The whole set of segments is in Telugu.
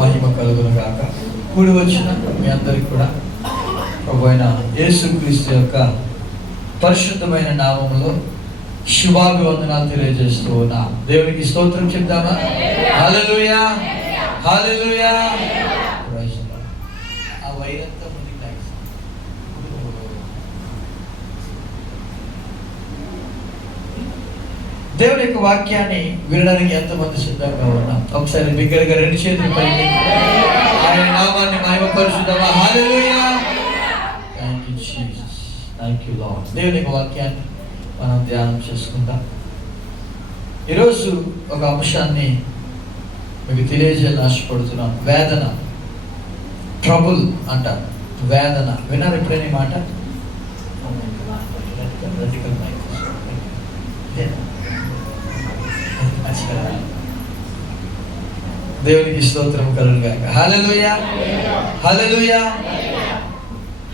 మహిమ కలుగును గాక. కూడి వచ్చిన మీ అందరికి కూడా ప్రభువైన యేసుక్రీస్తు యొక్క పరిశుద్ధమైన నామములో శుభాభివందనాలు తెలియజేస్తూ ఉన్నా. దేవునికి స్తోత్రం చెప్తామా? హల్లెలూయా, హల్లెలూయా. ఆ వైరంతా ముందుకు తాగి దేవుని యొక్క వాక్యాన్ని వినడానికి ఎంతమంది సిద్ధంగా ఉన్నాం? ఒకసారి బిగ్గరగా రెండు చేతులు పైకి ఆయన నామాన్ని మహిమపరుచుదామా? Hallelujah. Thank you Jesus, thank you Lord. దేవుని యొక్క వాక్యాన్ని మనం ధ్యానం చేసుకుందాం. ఈరోజు ఒక అంశాన్ని మీకు తెలియజేయాలని ఆశపడుతున్నాను. వేదన, ట్రబుల్ అంటారు. వేదన విన్నారు ఎప్పుడైనా ఈ మాట? దేవునికి స్తోత్రం కలుగును గాక. హల్లెలూయా, హల్లెలూయా,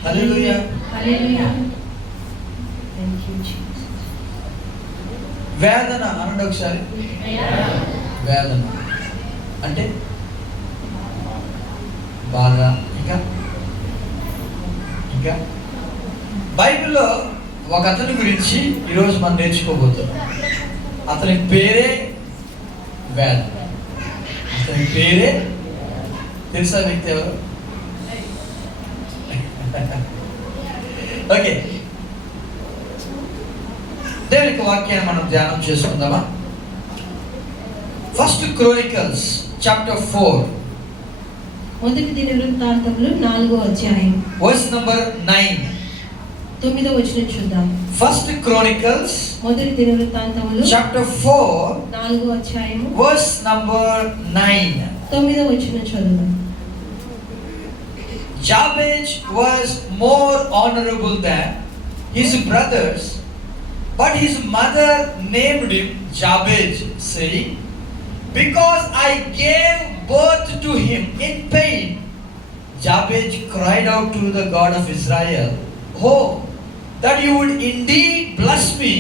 హల్లెలూయా. వేదన అనండి ఒకసారి. వేదన అంటే బాధ. ఇంకా బైబిల్లో ఒక అతని గురించి ఈరోజు మనం నేర్చుకోబోతున్నాం. అతని పేరే వేదన. అతని పేరే తెలుసా వ్యక్తి ఎవరు? ఓకే, దేవుని వాక్యాన్ని మనం ధ్యానం చేసుకుందామా? ఫస్ట్ క్రోనికల్స్ చాప్టర్ 4 మొదటి దినవృత్తాంతములు 4వ అధ్యాయం వర్స్ నంబర్ 9. 9వ వచనం చూద్దాం. ఫస్ట్ క్రోనికల్స్ మొదటి దినవృత్తాంతములు చాప్టర్ 4 4వ అధ్యాయం వర్స్ నంబర్ 9. 9వ వచనం చదువుదాం. Jabez was more honorable than his brothers, but his mother named him Jabez, saying, because I gave birth to him in pain. Jabez cried out to the God of Israel, oh, that you would indeed bless me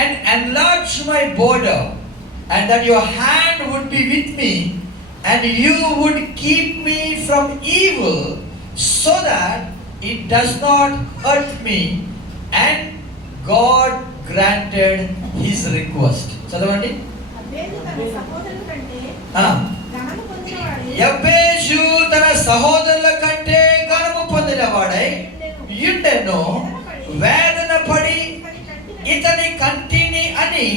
and enlarge my border, and that your hand would be with me, and you would keep me from evil, so that it does not hurt me. And God granted his request. చదవండి. యబ్బేజు తన సహోదరుల కంటే ఘనము పొందినవాడై యుండెను, వేదన పడి ఇతని కంటిని అని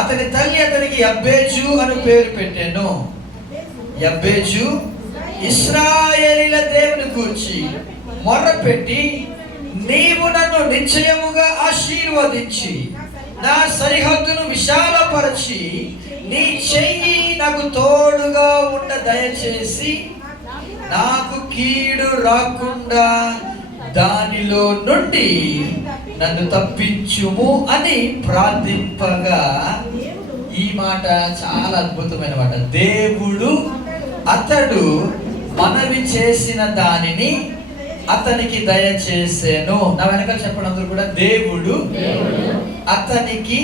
అతని తల్లి అతనికి యబ్బేజు అని పేరు పెట్టెను. యబ్బేజు ఇశ్రాయేలీల దేవుని గూర్చి మొర్రపెట్టి, నీవు నన్ను నిశ్చయముగా ఆశీర్వదించి నా సరిహద్దును విశాలపరచి నీ చెయ్యి నాకు తోడుగా ఉండ దయచేసి నాకు కీడు రాకుండా దానిలో నుండి నన్ను తప్పించుము అని ప్రార్థింపగా, ఈ మాట చాలా అద్భుతమైన మాట. దేవుడు అతడు మనవి చేసిన దానిని అతనికి దయచేసెను. నా వెనకాల చెప్పండి అందరూ కూడా. దేవుడు అతనికి,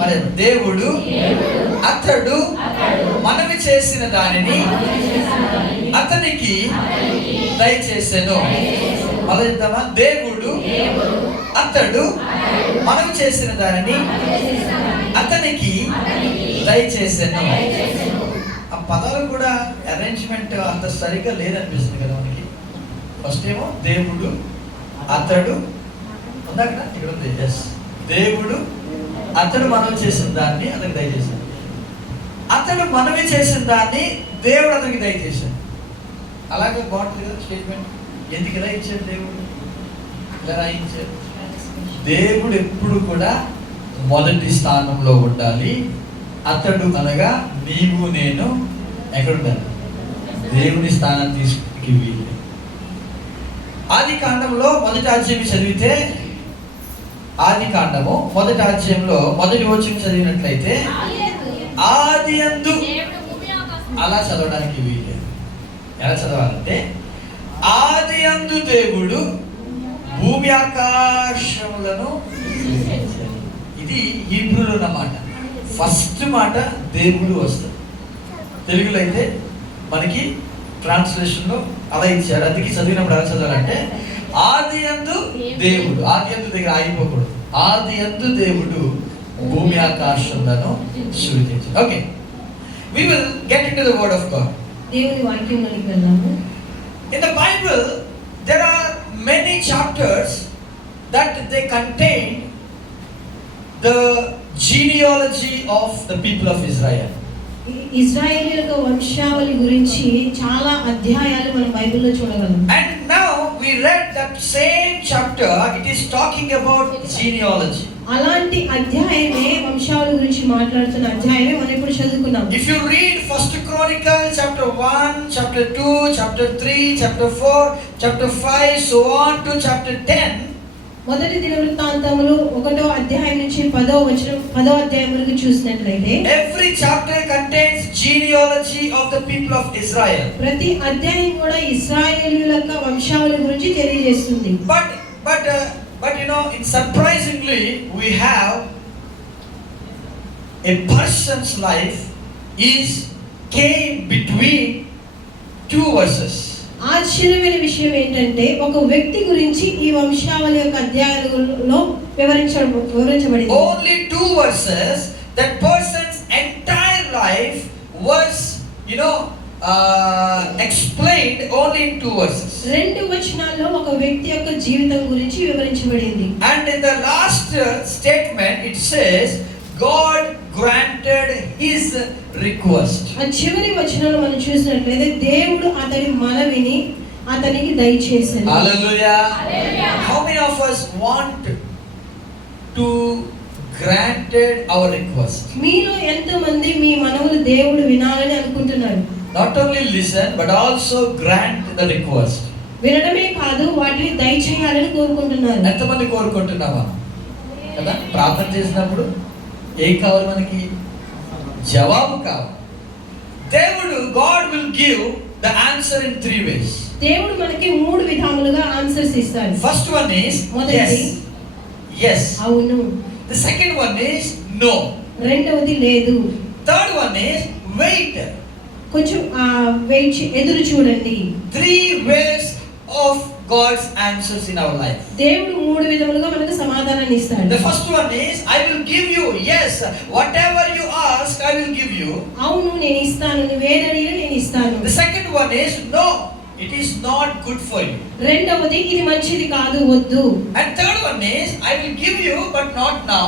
మరి దేవుడు అతడు మనవి చేసిన దానిని అతనికి దయచేసెను. మొదలు చెప్తామా? దేవుడు అతడు మనవి చేసిన దానిని అతనికి దయచేసెను. ఆ పదాలు కూడా అరేంజ్మెంట్ అంత సరిగ్గా లేదనిపిస్తుంది కదా మనకి. ఫస్ట్ ఏమో దేవుడు అతడు ఉందా కదా, ఇక్కడ ఉంది. ఎస్, దేవుడు అతడు మనవి చేసిన దాన్ని అతనికి దయచేశాడు. అతడు మనవి చేసిన దాన్ని దేవుడు అతనికి దయచేశాడు. అలాగే బాగుంటుంది కదా స్టేట్మెంట్. ఎందుకు ఇలా ఇచ్చాడు దేవుడు? ఇలా రాయించాడు. దేవుడు ఎప్పుడు కూడా మొదటి స్థానంలో ఉండాలి. అతడు అనగా నీవు నేను ఎక్కడుండాలి? దేవుని స్థానం తీసుకు వీలు. ఆది కాండంలో మొదటి అధ్యాయం చదివితే, ఆది కాండము మొదటి అధ్యాయంలో మొదటి వచనం చదివినట్లయితే, ఆది యందు, అలా చదవడానికి వీలు. ఎలా చదవాలంటే, ఆది యందు దేవుడు భూమి ఆకాశములను, ఇది హీబ్రూలో అన్నమాట. ఫస్ట్ మాట దేవుడు వస్తుంది. తెలుగులో అయితే మనకి ట్రాన్స్లేషన్లో అలా ఇచ్చారు. అందుకే చదివినప్పుడు ఎలా చదవాలంటే ఆది యందు దేవుడు. ఆది యందు దగ్గర ఆగిపోకూడదు. ఆది యందు దేవుడు భూమి ఆకాశములను సృజించాడు. Okay, we will get into the word of God. దేవుని వాక్యంలోనికి వెళ్దాము. In the Bible there are many chapters that they contain the genealogy of the people of Israel. ఇశ్రాయేలు యొక్క వంశావళి గురించి చాలా అధ్యాయాలు మనం బైబిల్లో చూడగలం. And now we read that same chapter, it is talking about genealogy. అలాంటి అధ్యాయమే వంశావళి గురించి మాట్లాడుతున్న అధ్యాయమే మనం ఇప్పుడు చదువుకున్నాం. If you read First Chronicles chapter 1, chapter 2, chapter 3, chapter 4, chapter 5, so on to chapter 10, మొదటి దినవృత్తాంతములు 1వ అధ్యాయం నుంచి 10వ అధ్యాయం వరకు చూసినట్లయితే every chapter contains genealogy of the people of Israel. ప్రతి అధ్యాయం కూడా ఇశ్రాయేలీయుల యొక్క వంశావళి గురించి తెలియజేస్తుంది. But you know, surprisingly we have a person's life came between two verses. ఆశ్చర్యమైన విషయం ఏంటంటే ఒక వ్యక్తి గురించి ఈ వంశావళి యొక్క అధ్యాయాలలో వివరించబడింది. Only two verses. That person's entire life was, explained only in two verses. రెండు వచనాల్లో ఒక వ్యక్తి యొక్క జీవితం గురించి వివరించబడింది. And in the last statement it says God granted his request. ఆ చివరి వచనంలో మనం చూసినట్లయితే దేవుడు అతని మనవిని అతనికి దయచేశాడు. Hallelujah. How many of us want to granted our request? మీలో ఎంతమంది మీ మనవులు దేవుడు వినాలని అనుకుంటున్నారు? Not only listen but also grant the request. వినడమే కాదు వాటిని దయచేయాలని కోరుకుంటున్నారు. ఎంతమంది కోరుకుంటున్నావా? కదా, ప్రార్థన చేసినప్పుడు ఏం కావాలి మనకి? జవాబు కావాలి. దేవుడు God will give the answer in three ways. దేవుడు మనకి మూడు విధాలుగా ఆన్సర్స్ ఇస్తాడు. First one is మొదటిది yes. అవును. The second one is no. రెండవది లేదు. Third one is wait. కొంచెం వెయిట్ ఎదురు చూడండి. Three ways of God's answers in our life. దేవుడు మూడు విధములుగా మనకు సమాధానాన్ని ఇస్తాడు. The first one is I will give you. Yes, whatever you ask I will give you. అవును నేను ఇస్తాను, నువ్వేది అడిగినా నేను ఇస్తాను. The second one is no, it is not good for you. రెండవది ఇది మంచిది కాదు, వద్దు. And third one is I will give you but not now,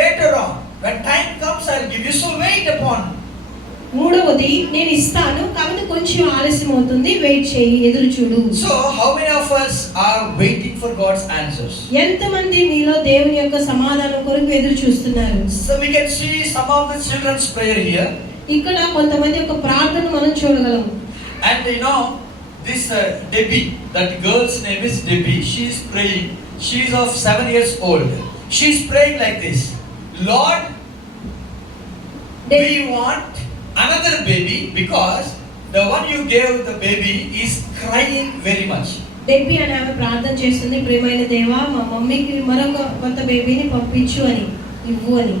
later on when time comes I will give you, so wait upon. మూడవది నేను ఇస్తాను కాబట్టి కొంచెం ఆలస్యం అవుతుంది, వెయిట్ చేయి, ఎదురు చూడు. So how many of us are waiting for God's answers? ఎంతమంది మీలో దేవుని యొక్క సమాధానం కొరకు ఎదురు చూస్తున్నారు? So we can see some of the children's prayer here. ఇక్కడ కొంతమంది యొక్క ప్రార్థన మనం చూడగలం. And this Debbie, that girl's name is Debbie. She is praying. She is of 7 years old. She is praying like this: Lord, we want another baby because the one you gave the baby is crying very much. డెబ్బీ అని ఆమె ప్రార్థన చేస్తుంది, ప్రియమైన దేవా మా మమ్మీకి మరొక కొత్త బేబీని పంపించు అని, ఇవ్వు అని.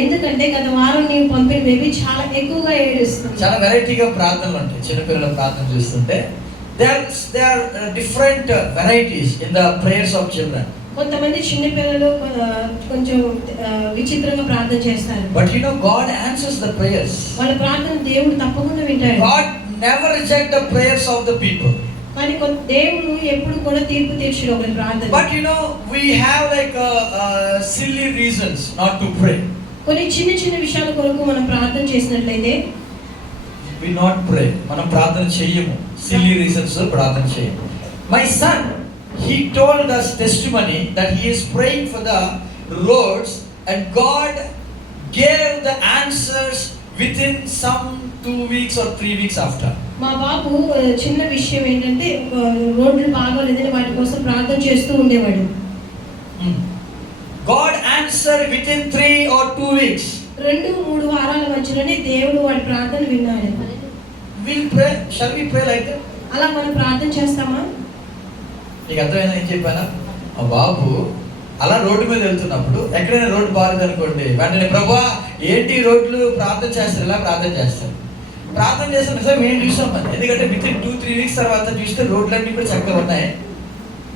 ఎందుకంటే గత వారం నీవు పంపిన బేబీ చాలా ఎక్కువగా ఏడుస్తుంది. చాలా వెరైటీగా ప్రార్థనలు ఉంటాయి. చిన్నపిల్లల ప్రార్థన చూస్తుంటే there are different varieties in the prayers of children. కొంతమంది చిన్న పిల్లలు కొంచెం విచిత్రంగా ప్రార్థన చేస్తారు. But God answers the prayers. వాళ్ళ ప్రార్థన దేవుడు తప్పకుండా వింటాడు. God never reject the prayers of the people. కానీ దేవుడు ఎప్పుడు కూడా తీర్పు తీర్చడు ఒకరి ప్రార్థన. But we have like silly reasons not to pray. కొన్ని చిన్న చిన్న విషయాల కొరకు మనం ప్రార్థన చేసినట్లయితే we not pray. మనం ప్రార్థన చేయము. silly reasons ప్రార్థన చేయము. My son, he told us testimony that he is praying for the roads and God gave the answers within some 2 weeks or 3 weeks after. మా బాబు చిన్న విషయం ఏంటంటే రోడ్లు బాగోలేదని వాటి కోసం ప్రార్థన చేస్తూ ఉండేవాడు. God answered within 3 or 2 weeks. 2-3 వారాల మధ్యలోనే దేవుడు వాడి ప్రార్థన విన్నాడు. We'll pray. Shall we pray like that? అలా మనం ప్రార్థన చేస్తామా? నీకు అర్థమైందా ఏం చెప్పానా? ఆ బాబు అలా రోడ్డు మీద వెళ్తున్నప్పుడు ఎక్కడైనా రోడ్డు బాగాలేదు అనుకోండి, వెంటనే ప్రభువా ఏంటి రోడ్లు, ప్రార్థన చేస్తారు, ఇలా ప్రార్థన చేస్తారు. ప్రార్థన చేస్తాం సార్, మేము చూసాం మరి, ఎందుకంటే వితిన్ 2-3 వీక్స్ తర్వాత చూస్తే రోడ్లన్నీ కూడా చక్కగా ఉన్నాయి.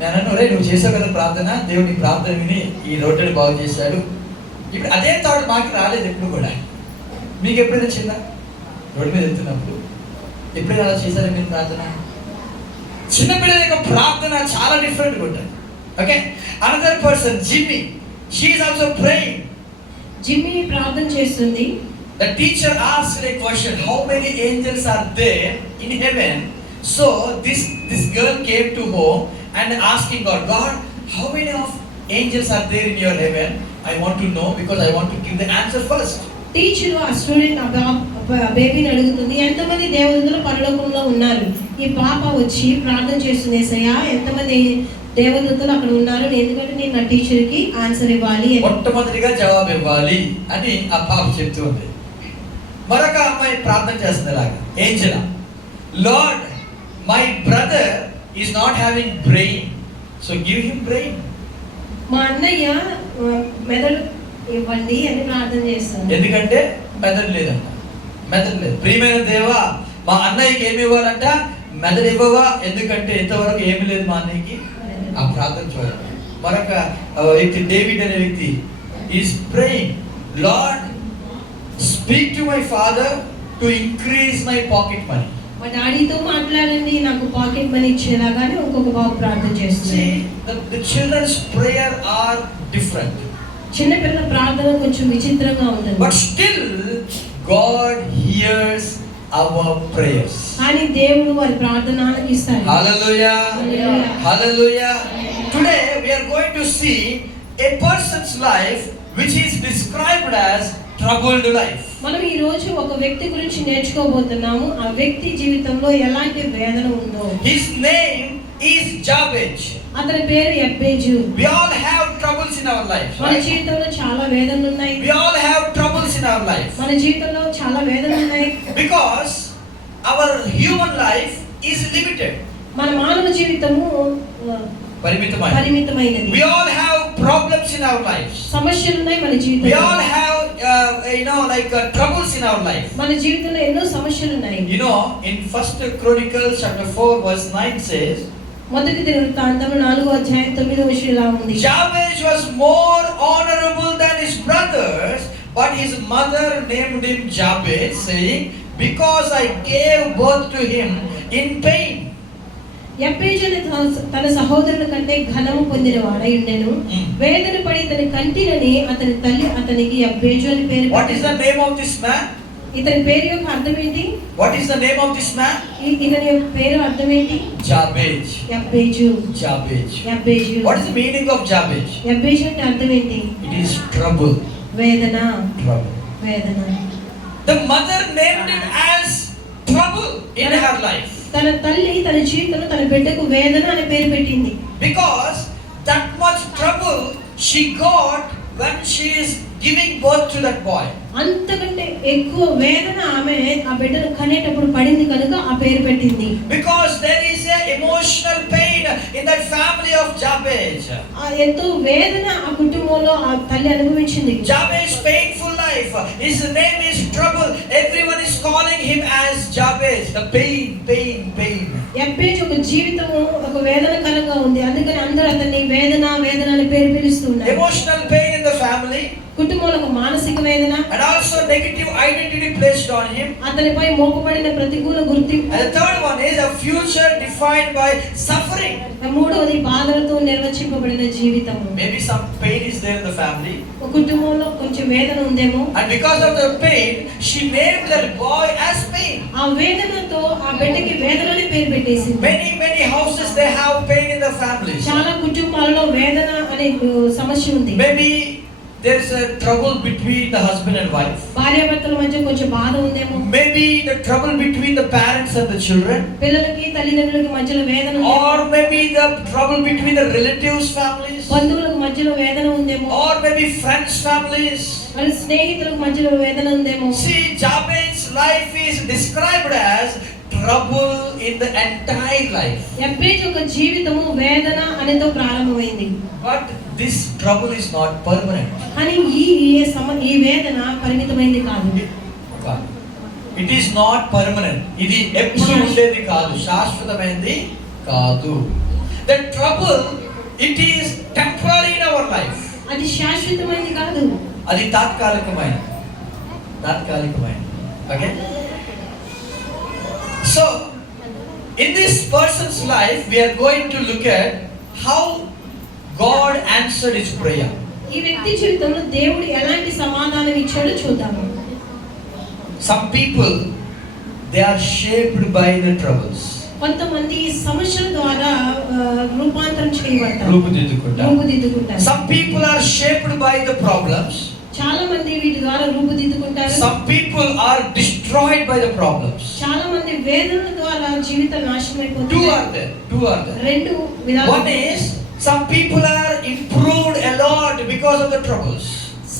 నేను అన్నా, రే నువ్వు చేసావు కదా ప్రార్థన, దేవుడు నీ ప్రార్థన విని ఈ రోడ్డుని బాగు చేశాడు. ఇప్పుడు అదే థాట్ మాకు రాలేదు ఎప్పుడు కూడా. మీకు ఎప్పుడైనా చిన్న రోడ్డు మీద వెళ్తున్నప్పుడు ఎప్పుడైనా అలా చేశారా మీరు ప్రార్థన? చిన్నపిల్లల యొక్క ప్రార్థన చాలా డిఫరెంట్గా ఉంటుంది. Okay, another person Jimmy, she is also praying. Jimmy ప్రార్థన చేస్తుంది. The teacher asked a question, how many angels are there in heaven? So this girl came to home and asking God, how many of angels are there in your heaven? I want to know because I want to give the answer first. Teacher ఆ స్టూడెంట్ బేబీని అడుగుతుంది, ఎంతమంది దేవదూతలు పరలోకంలో ఉన్నారు? ఈ పాప వచ్చి ప్రార్థన చేస్తుంది, యేసయ్యా ఎంతమంది దేవదూతలు అక్కడ ఉన్నారు, ఎందుకంటే నేను నా టీచర్కి ఆన్సర్ ఇవ్వాలి, మొట్టమొదటిగా జవాబు ఇవ్వాలి అని ఆ పాప చెప్తూ ఉంది. మరొక అమ్మాయి ప్రార్థన చేస్తుంది ఇలాగా, Angela, lord my brother is not having brain, so give him brain. మా అన్నయ్య మెదడు ఇవ్వండి అని ప్రార్థన చేస్తాను. ఎందుకంటే మెదడు లేదంట, మెదడు లేదు. ప్రియమైన దేవా, మా అన్నయ్యకి ఏమి ఇవ్వాలంట? మెదడు ఇవ్వవా? ఎందుకంటే ఇంతవరకు ఏమి లేదు మా అన్నయ్యకి. ఆ ప్రార్థన చూడాలి. మరొక వ్యక్తి డేవిడ్ అనే వ్యక్తి is praying, lord speak to my father to increase my pocket money. మా డాడీతో మాట్లాడండి, నాకు పాకెట్ మనీ ఇచ్చేలాగానే ఇంకొక బాబు ప్రార్థన చేస్తుంది. The children's prayer are different. చిన్న పిల్లల ప్రార్థన కొంచెం విచిత్రంగా ఉంటుంది. But still God hears our prayers. కానీ దేవుడు వారి ప్రార్థన ఆలకిస్తాడు. Hallelujah. Hallelujah. Today we are going to see a person's life which is described as troubled life. మనం ఈ రోజు ఒక వ్యక్తి గురించి నేర్చుకోబోతున్నాము. ఆ వ్యక్తి జీవితంలో ఎలాంటి వేదన ఉందో. His name is Jabez. అతని పేరు యబ్బేజు. We all have troubles in our life. మన జీవితంలో చాలా వేదనలు ఉన్నాయి. We all have troubles in our life. మన జీవితంలో చాలా వేదనలు ఉన్నాయి. Because our human life is limited. మన మానవ జీవితము పరిమితమైనది. We all have problems in our lives. సమస్యలు ఉన్నాయి మన జీవితంలో. We all have troubles in our life. మన జీవితంలో ఎన్నో సమస్యలు ఉన్నాయి. In 1 Chronicles chapter 4 verse 9 says, మొదటి దినవృత్తాంతము 4:9 ఇలా ఉంది. Jabez was more honorable than his brothers, but his mother named him Jabez, saying, because I gave birth to him in pain. యబ్బేజు తన సహోదరుల కంటే ఘనము పొందినవాడై ఉండెను. వేదన పడి తన కంటినని అతని తల్లి అతనికి యబ్బేజు అని పేరు. What is the name of this man? ఇతని పేరు యొక్క అర్థం ఏంటి? What is the name of this man? ఇతని యొక్క పేరు అర్థం ఏంటి? Jabez. యబ్బేజు. Jabez. యబ్బేజు. What is the meaning of Jabez? యబ్బేజు అంటే అర్థం ఏంటి? It is trouble. వేదన. Trouble. వేదన. The mother named him as trouble in her life. తన తల్లి తన జీవితంలో తన బిడ్డకు వేదన అనే పేరు పెట్టింది. Because that much trouble she got when she is giving birth to that boy. అంతకంటే ఎక్కువ వేదన ఆమె ఆ బిడ్డను కనేటప్పుడు పడింది కనుక ఆ పేరు పెట్టింది. Because there is a emotional pain in that family of Jabez. ఎంతో వేదన ఆ కుటుంబంలో ఆ తల్లి అనుభవించింది. Jabez painful life. His name is trouble. Everyone is calling him as Jabez. The pain. యబ్బేజు ఒక జీవితము ఒక వేదనకరంగా ఉంది. అందుకని అందరూ అతన్ని వేదన అని పేరు పిలుస్తున్నారు. Emotional pain in the family. కుటుంబంలో ఒక మానసిక వేదన. And also negative identity placed on him. అతనిపై మోపబడిన ప్రతికూల గుర్తింపు. And the third one is a future defined by suffering. మూడవది బాధలతో నిర్వచింపబడిన జీవితం. Maybe some pain is there in the family. ఒక కుటుంబంలో కొంచెం వేదన ఉందేమో. And because of the pain, she named that boy as pain. ఆ వేదనతో ఆ బిడ్డకి వేదనని పేరు పెట్టేసింది. Many houses they have pain in the families. చాలా కుటుంబాలలో వేదన అనే సమస్య ఉంది. Maybe there's a trouble between the husband and wife. భార్యాభర్తల మధ్య కొంచెం బాధ ఉందేమో. Maybe the trouble between the parents and the children. పిల్లలకి తల్లిదండ్రులకి మధ్యలో వేదన ఉంది. Or maybe the trouble between the relatives families. బంధువులకు మధ్యలో వేదన ఉందేమో. Or maybe friends families. మరి స్నేహితులకు మధ్యలో వేదన ఉందేమో. See, Jabez's life is described as trouble in the entire life. యబ్బేజు యొక్క జీవితము వేదన అనేతో ప్రారంభమైంది. But this trouble is not permanent. కానీ ఈ వేదన పరిమితమైనది కాదు. It is not permanent. ఇది ఎప్పుడు ఉండేది కాదు, శాశ్వతమైనది కాదు. The trouble, it is temporary in our life. అది శాశ్వతమైనది కాదు, అది తాత్కాలికమైనది. Okay? So, in this person's life, we are going to look at how God answered his prayer. ఈ వ్యక్తి జీవితంలో దేవుడు ఎలాంటి సమాధానం ఇచ్చాడో చూద్దాము. Some people, they are shaped by the troubles. కొంతమంది సమస్యల ద్వారా రూపాంతరం చేయబడతారు, రూపుదిద్దుకుంటారు. Some people are shaped by the problems. చాలా మంది వీటి ద్వారా రూపుదిద్దుకుంటారు. Some people are destroyed by the problems. చాలా మంది వేదనల ద్వారా జీవితం నాశనం అయిపోతుంది. Two are there. రెండు విధాలు. One is, some people are improved a lot because of the troubles.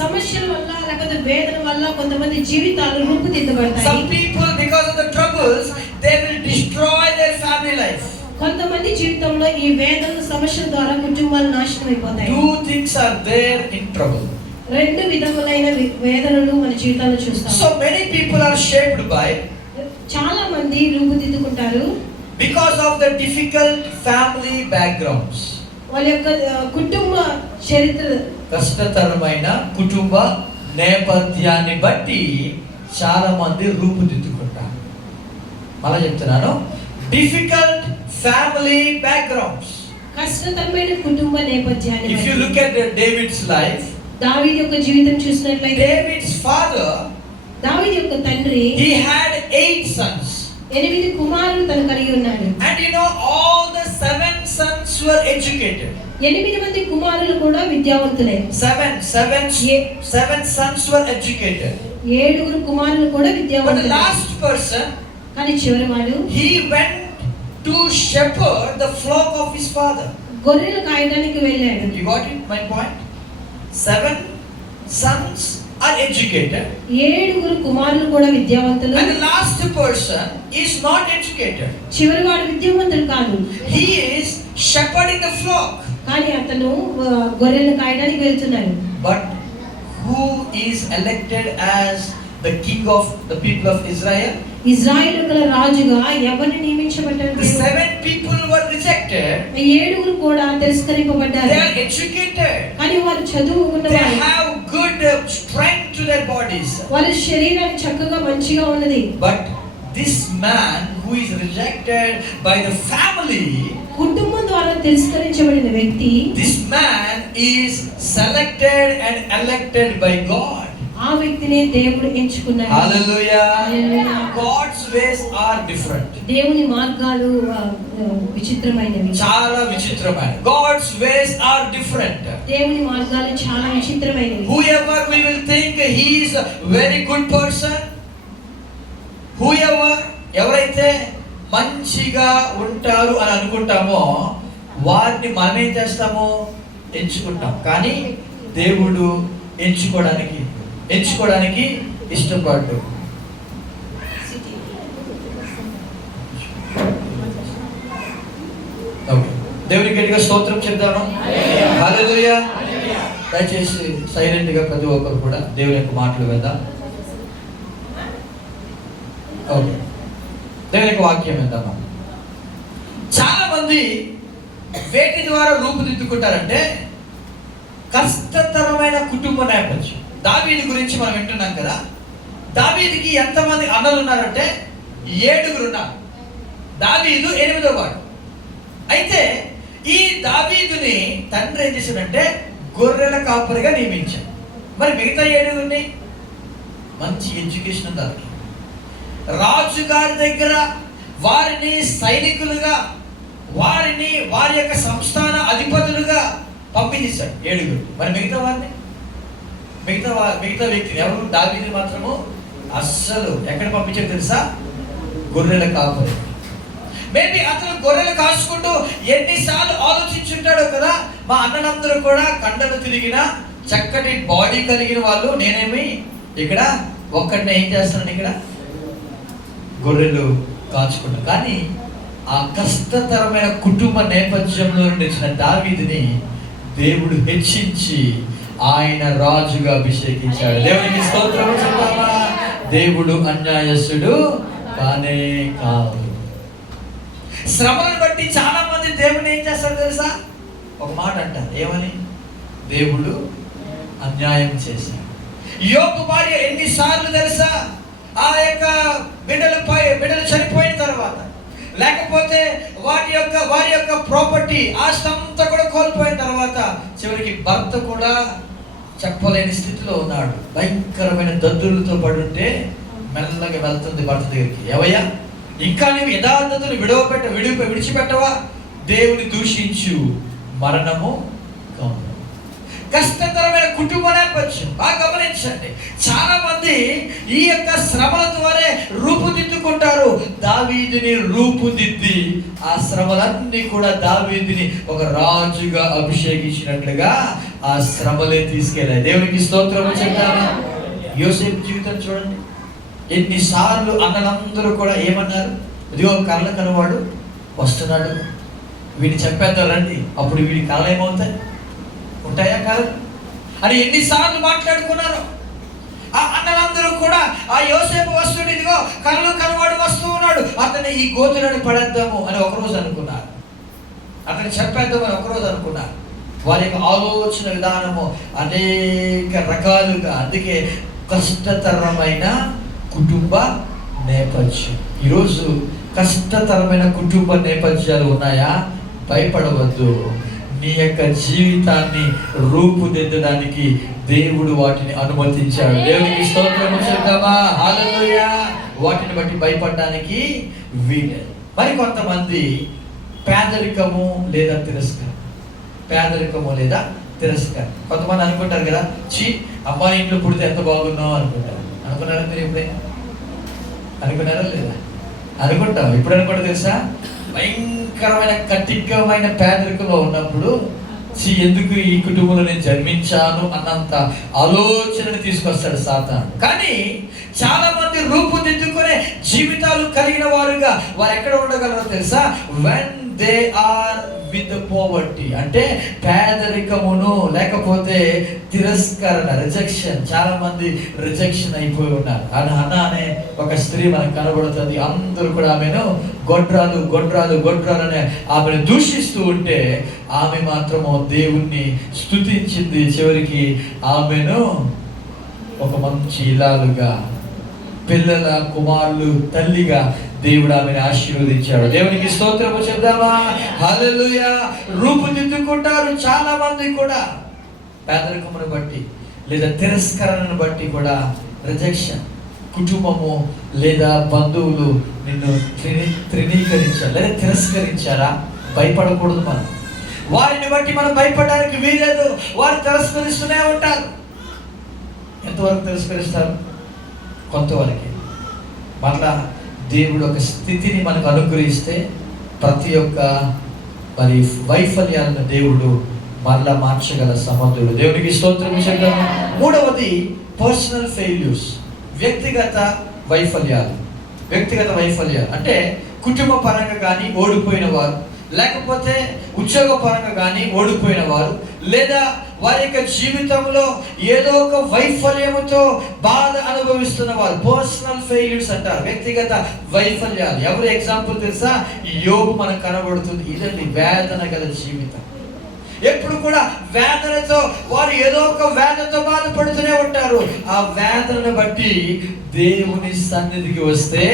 సమస్యల వల్ల లేకపోతే వేదన వల్ల కొంతమంది జీవితాలు రూపుదిద్దబడతాయి. Some people, because of the troubles, they will destroy their family life. కొంతమంది జీవితంలో ఈ వేదన సమస్యల ద్వారా కుటుంబాలు నాశనం అయిపోతాయి. Two things are there in trouble. రెండు విధములైన వేదనలు మన జీవితాల్లో చూస్తాం. So many people are shaped by, చాలా మంది రూపుదిద్దుకుంటారు because of the difficult family backgrounds. వాళ్ళ యొక్క కుటుంబ చరిత్ర, కష్టతరమైన కుటుంబ నేపథ్యాన్ని బట్టి చాలా మంది రూపుదిద్దుకుంటారు. మళ్ళా చెప్తున్నాను, డిఫికల్ట్ ఫ్యామిలీ బ్యాక్గ్రౌండ్స్. కష్టతరమైన కుటుంబ నేపథ్యాన్ని. If you look at David's life, దావీదు యొక్క జీవితం చూసినట్లయితే, David's father, దావీదు యొక్క తండ్రి, he had 8 sons. 8 కుమారులు తను కలిగి ఉన్నాడు. And you know, all the 7 sons were educated. 8 మంది కుమారులు కూడా విద్యావంతులే. 7 sons were educated. 7 కుమారులు కూడా But the విద్యావంతులే. last person, కానీ చివరివాడు, he went to shepherd the flock of his father. గొర్రెలు కాయడానికి వెళ్ళాడు. You got it, my point? 7 sons are educated. 7 కుమారులు కూడా విద్యావంతులు. And the last person is not educated. చివరివాడు విద్యావంతుడు కాదు. He is shepherding the flock. కానీ అతను గొర్రెలు కాయడానికి వెళ్తున్నాడు. But who is elected as the king of the people of Israel? ఇశ్రాయేలుల రాజుగా ఎవరిని నియమించబడ్డారు? The 7 people were rejected. 7 కూడా తిరస్కరింపబడ్డారు. They are educated. కానీ వారు చదువుకున్నవారు. They have good strength to their bodies. వాళ్ళ శరీరం చక్కగా మంచిగా ఉన్నది. But this man who is rejected by the family, కుటుంబం ద్వారా తిరస్కరించబడిన వ్యక్తి, this man is selected and elected by God. ఆ వ్యక్తినే దేవుడు ఎంచుకున్నాడు. Hallelujah. Hallelujah. God's ways are different. దేవుని మార్గాలు విచిత్రమైనవి. చాలా విచిత్రమైనవి. God's ways are different. దేవుని మార్గాలు చాలా విచిత్రమైనవి. Whoever we will think he is a very good person, ఎవరైతే మంచిగా ఉంటారు అని అనుకుంటామో వారిని మనం ఏం చేస్తామో ఎంచుకుంటాం. కానీ దేవుడు ఎంచుకోవడానికి ఇష్టపడ్డు. దేవునికి గట్టిగా స్తోత్రం చెప్తాను. హల్లెలూయా. దయచేసి సైలెంట్ గా ప్రతి ఒక్కరు కూడా దేవుని యొక్క మాటలు విందాం. ఓకే, దేవుని యొక్క వాక్యం విందాం. చాలా మంది వేటి ద్వారా రూపుదిద్దుకుంటారంటే కష్టతరమైన కుటుంబ నేపథ్యం. దావీదు గురించి మనం వింటున్నాం కదా. దావీదుకి ఎంతమంది అన్నలు ఉన్నారంటే 7 ఉన్నారు. దావీదు 8వ వాడు. అయితే ఈ దావీదుని తండ్రి ఏం చేశాడంటే గొర్రెల కాపరిగా నియమించాడు. మరి మిగతా 7 మంచి ఎడ్యుకేషన్ దానికి. రాజుగారి దగ్గర వారిని సైనికులుగా, వారిని వారి యొక్క సంస్థాన అధిపతులుగా పంపించేశాడు 7. మరి మిగతా వ్యక్తిని ఎవరు? దావీదు మాత్రము అస్సలు ఎక్కడ పంపించాడు తెలుసా? గొర్రెల కాపరి. మేబీ అతను గొర్రెలు కాసుకుంటూ ఎన్నిసార్లు ఆలోచించుంటాడో కదా, మా అన్నలందరూ కూడా కండలు తిరిగిన చక్కటి బాడీ కలిగిన వాళ్ళు, నేనేమి ఇక్కడ ఒక్కడిని ఏం చేస్తున్నాను, ఇక్కడ గొర్రెలు కాచుకుంటాను. కానీ ఆ కష్టతరమైన కుటుంబ నేపథ్యంలో నుండి వచ్చిన దావీదుని దేవుడు హెచ్చించి ఆయన రాజుగా అభిషేకించాడు. దేవునికి స్తోత్రము చెప్తామా? దేవుడు అన్యాయస్తుడు కానే కాదు. శ్రమలను బట్టి చాలా మంది దేవుని ఏం చేస్తారు తెలుసా? ఒక మాట అంటారు, ఏమని? దేవుడు అన్యాయం చేశాడు. యోబు భార్య ఎన్నిసార్లు తెలుసా ఆ యొక్క బిడ్డలు చనిపోయిన తర్వాత, లేకపోతే వారి యొక్క ప్రాపర్టీ ఆస్తి అంతా కూడా కోల్పోయిన తర్వాత, చివరికి భర్త కూడా చెప్పలేని స్థితిలో ఉన్నాడు. భయంకరమైన దద్దులతో పడుంటే మెల్లగా వెళ్తుంది భర్త దగ్గరికి, ఏవయ్యా ఇంకా నీవు యథార్థతను విడిచిపెట్టవా? దేవుని దూషించు, మరణము కమ్ము. కష్టతరమైన కుటుంబ నేపథ్యం బాగా గమనించండి. చాలా మంది ఈ యొక్క శ్రమల ద్వారా రూపుదిద్దుకుంటారు. దావీదుని రూపుదిద్ది ఆ శ్రమలన్నీ కూడా దావీదుని ఒక రాజుగా అభిషేకించినట్లుగా ఆ శ్రమలే తీసుకెళ్ళాయి. దేవునికి స్తోత్రము చెప్తాను. యోసేపు జీవితం చూడండి, ఎన్నిసార్లు అన్నలందరూ కూడా ఏమన్నారు? ఇదిగో కళ్ళ కనవాడు వస్తున్నాడు, వీడిని చంపేద్దాం రండి, అప్పుడు వీడి కళలు ఏమవుతాయి? ఉంటాయా కాదు అని ఎన్నిసార్లు మాట్లాడుకున్నారు. ఆ అన్నలందరూ కూడా ఆ యోసేపు వస్తుడు, ఇదిగో కళ్ళు కనవాడు వస్తూ ఉన్నాడు, అతన్ని ఈ గోతులను పడేద్దాము అని ఒకరోజు అనుకున్నారు, అతన్ని చంపేద్దాము అని ఒకరోజు అనుకున్నారు. వారి యొక్క ఆలోచన విధానము అనేక రకాలుగా. అందుకే కష్టతరమైన కుటుంబ నేపథ్యం. ఈరోజు కష్టతరమైన కుటుంబ నేపథ్యాలు ఉన్నాయా? భయపడవద్దు. నీ యొక్క జీవితాన్ని రూపుదిద్దడానికి దేవుడు వాటిని అనుమతించాడు. దేవునికి స్తోత్రము చెప్తామా? హల్లెలూయా. వాటిని బట్టి భయపడడానికి వీలేదు. మరి కొంతమంది పేదరికము లేదా తిరస్కారం, కొంతమంది అనుకుంటారు కదా, అమ్మాయి ఇంట్లో పుడితే ఎంత బాగున్నావు అనుకుంటారు. అనుకున్నారా మీరు ఎప్పుడైనా? అనుకున్నారా లేదా? అనుకుంటాం. ఇప్పుడు అనుకుంటా తెలుసా? భయంకరమైన కఠినమైన పేదరికంలో ఉన్నప్పుడు ఎందుకు ఈ కుటుంబంలో నేను జన్మించాను అన్నంత ఆలోచనని తీసుకొస్తాడు సాతాను. కానీ చాలా మంది రూపుదిద్దుకునే జీవితాలు కలిగిన వారుగా వారు ఎక్కడ ఉండగలరో తెలుసా? When they are with poverty, అంటే పేదరికమును లేకపోతే తిరస్కరణ, రిజెక్షన్. చాలా మంది రిజెక్షన్ అయిపోయి ఉన్నారు. అన్న అనే ఒక స్త్రీ మనకు కనబడుతుంది. అందరూ కూడా ఆమెను గొడ్రాలు అనే ఆమెను దూషిస్తూ ఉంటే ఆమె మాత్రము దేవుణ్ణి స్తుతించింది. చివరికి ఆమెను ఒక మంచి ఇల్లాలుగా, పిల్లల కుమారులు తల్లిగా దేవుడు ఆమెను ఆశీర్వదించాడు. దేవునికి స్తోత్రము చెప్దామా? హల్లెలూయా. రూపుదిద్దుకుంటారు చాలా మంది కూడా పేదరికమును బట్టి లేదా తిరస్కరణను బట్టి కూడా. రిజెక్షన్, కుటుంబము లేదా బంధువులు నిన్ను తృణీకరించారు లేదా తిరస్కరించారా? భయపడకూడదు. మనం వారిని బట్టి మనం భయపడడానికి వీలేదు. వారు తిరస్కరిస్తూనే ఉంటారు. ఎంతవరకు తిరస్కరిస్తారు? కొంతవరకు. మళ్ళా దేవుడు ఒక స్థితిని మనకు అనుగ్రహిస్తే ప్రతి ఒక్క మరి వైఫల్యాలను దేవుడు మరలా మార్చగల సమర్థుడు. దేవునికి స్తోత్రం చెప్తాము. మూడవది పర్సనల్ ఫెయిల్యూర్స్, వ్యక్తిగత వైఫల్యాలు అంటే కుటుంబ పరంగా కానీ ఓడిపోయిన వారు, లేకపోతే ఉద్యోగ పరంగా కానీ ఓడిపోయిన వారు, లేదా వారి యొక్క జీవితంలో ఏదో ఒక వైఫల్యముతో బాధ అనుభవిస్తున్న వారు. పర్సనల్ ఫెయిల్యూర్స్ అంటారు, వ్యక్తిగత వైఫల్యాలు. ఎవరు ఎగ్జాంపుల్ తెలుసా? యోబు మనకు కనబడుతుంది. ఇదండి వేదన గల జీవితం. ఎప్పుడు కూడా వేదనతో వారు ఏదో ఒక వేదనతో బాధపడుతూనే ఉంటారు. ఆ వేదనను బట్టి దేవుని సన్నిధికి వస్తే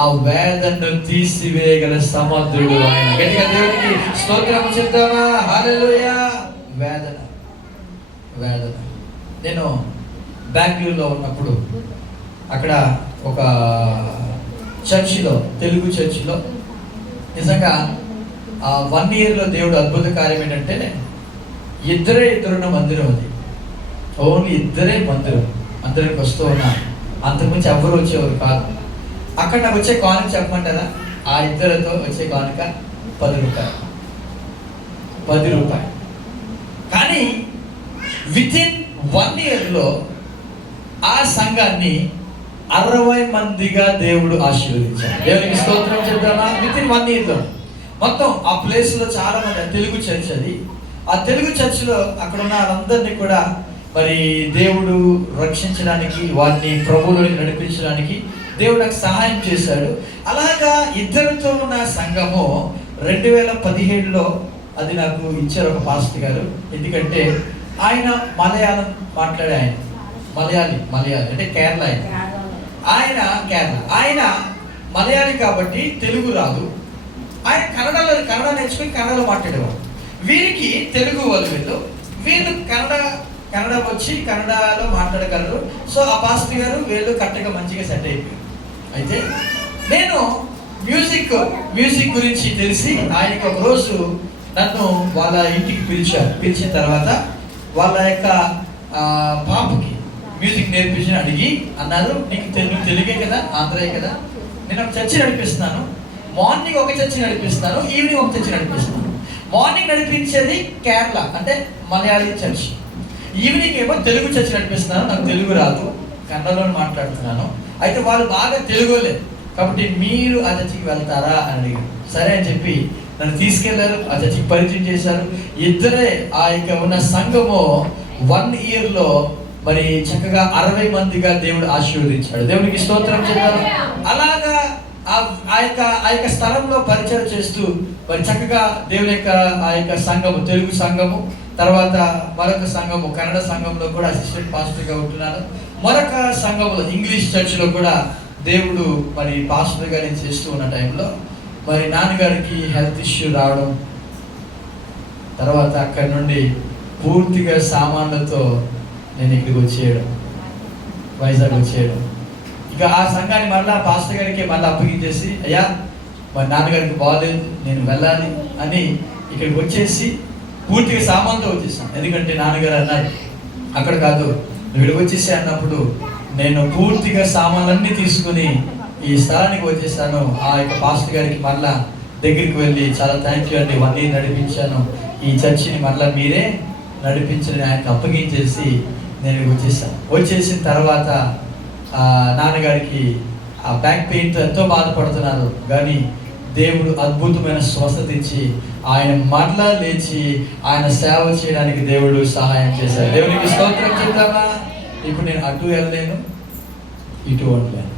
ఆ వేదనను తీసివేయగల సమర్థుడు ఆయన. గట్టిగా దేవునికి స్తోత్రం చెప్తామా? హల్లెలూయా. వేదన. నేను బెంగళూరులో ఉన్నప్పుడు అక్కడ ఒక చర్చిలో, తెలుగు చర్చిలో నిజంగా 1 yearలో దేవుడు అద్భుత కార్యం ఏంటంటే ఇద్దరున్న మందిరం. అది ఓన్లీ ఇద్దరే మందిరం. అందరికి వస్తూ ఉన్నారు. అంతకుమించి ఎవరు వచ్చేవారు కాదు. అక్కడ నాకు వచ్చే కానుక చెప్పమంటారా? ఆ ఇద్దరితో వచ్చే కానుక 10 రూపాయలు. కానీ వితిన్ 1 yearలో ఆ సంఘాన్ని 60 మందిగా దేవుడు ఆశీర్వదించాడు. దేవునికి స్తోత్రం చెప్తామా? వితిన్ 1 yearలో మొత్తం ఆ ప్లేస్లో చాలా మంది, తెలుగు చర్చ్ అది, ఆ తెలుగు చర్చిలో అక్కడ ఉన్న వాళ్ళందరినీ కూడా మరి దేవుడు రక్షించడానికి, వారిని ప్రభువులోకి నడిపించడానికి దేవుడు నాకు సహాయం చేశాడు. అలాగా ఇద్దరితో ఉన్న సంఘము 2017లో అది నాకు ఇచ్చారు ఒక పాస్టర్ గారు. ఎందుకంటే ఆయన మలయాళం మాట్లాడే, ఆయన మలయాళి అంటే కేరళ, ఆయన కేరళ, ఆయన మలయాళి కాబట్టి తెలుగు రాదు. ఆయన కన్నడ నేర్చుకుని కన్నడలో మాట్లాడేవారు. వీరికి తెలుగు వీళ్ళు కన్నడ వచ్చి కన్నడలో మాట్లాడగలరు. సో ఆ పాస్టర్ గారు వీళ్ళు కరెక్ట్గా మంచిగా సెట్ అయిపోయారు. అయితే నేను మ్యూజిక్ గురించి తెలిసి ఆయనకి ఒక రోజు నన్ను వాళ్ళ ఇంటికి పిలిచిన తర్వాత వాళ్ళ యొక్క పాపకి మ్యూజిక్ నేర్పించి అడిగి అన్నారు, నీకు తెలుగే కదా, ఆంధ్రే కదా, నేను ఒక చర్చి నడిపిస్తున్నాను. మార్నింగ్ ఒక చర్చి నడిపిస్తాను, ఈవినింగ్ ఒక చర్చి నడిపిస్తాను. మార్నింగ్ నడిపించేది కేరళ అంటే మలయాళీ చర్చ్, ఈవినింగ్ ఏమో తెలుగు చర్చి నడిపిస్తున్నాను. నాకు తెలుగు రాదు, కన్నడలో మాట్లాడుతున్నాను. అయితే వాళ్ళు బాగా తెలుగులే కాబట్టి మీరు ఆ చర్చికి వెళ్తారా అని అడిగారు. సరే అని చెప్పి నన్ను తీసుకెళ్లారు, ఆ చర్చికి పరిచయం చేశారు. ఇద్దరే ఆ యొక్క ఉన్న సంఘము 1 yearలో మరి చక్కగా 60 మందిగా దేవుడు ఆశీర్వదించాడు. దేవునికి స్తోత్రం చెప్పారు. అలాగా ఆ యొక్క స్థలంలో పరిచయం చేస్తూ మరి చక్కగా దేవుని యొక్క ఆ యొక్క సంఘము, తెలుగు సంఘము, తర్వాత మరొక సంఘము కన్నడ సంఘంలో కూడా అసిస్టెంట్ పాస్టర్గా ఉంటున్నాను. మరొక సంఘంలో ఇంగ్లీష్ చర్చిలో కూడా దేవుడు మరి పాస్టర్గా నేను చేస్తూ ఉన్న టైంలో మరి నాన్నగారికి హెల్త్ ఇష్యూ రావడం, తర్వాత అక్కడి నుండి పూర్తిగా సామాన్లతో నేను ఇక్కడికి వచ్చేయడం, వైజాగ్ వచ్చేయడం. ఇక ఆ సంఘాన్ని మళ్ళీ పాస్టర్ గారికి మళ్ళీ అప్పగించేసి, అయ్యా మరి నాన్నగారికి బాగాలేదు, నేను వెళ్ళాలి అని ఇక్కడికి వచ్చేసి పూర్తిగా సామాన్తో వచ్చేసాను. ఎందుకంటే నాన్నగారు అన్నారు, అక్కడ కాదు నువ్వు ఇక్కడికి వచ్చేసి అన్నప్పుడు నేను పూర్తిగా సామాన్లన్నీ తీసుకుని ఈ స్థలానికి వచ్చేసాను. ఆ యొక్క పాస్టర్ గారికి మళ్ళా దగ్గరికి వెళ్ళి, చాలా థ్యాంక్ యూ అండి, 1 year నడిపించాను, ఈ చర్చిని మళ్ళీ మీరే నడిపించని ఆయనకు అప్పగించేసి నేను వచ్చేసాను. వచ్చేసిన తర్వాత నాన్నగారికి ఆ బ్యాక్ పెయిన్తో ఎంతో బాధపడుతున్నారు. కానీ దేవుడు అద్భుతమైన స్వస్థత ఇచ్చి ఆయన మరలా లేచి ఆయన సేవ చేయడానికి దేవుడు సహాయం చేశారు. దేవునికి స్తోత్రం చెప్తామా. ఇప్పుడు నేను అటు వెళ్ళలేను, ఇటు ఉండలేను.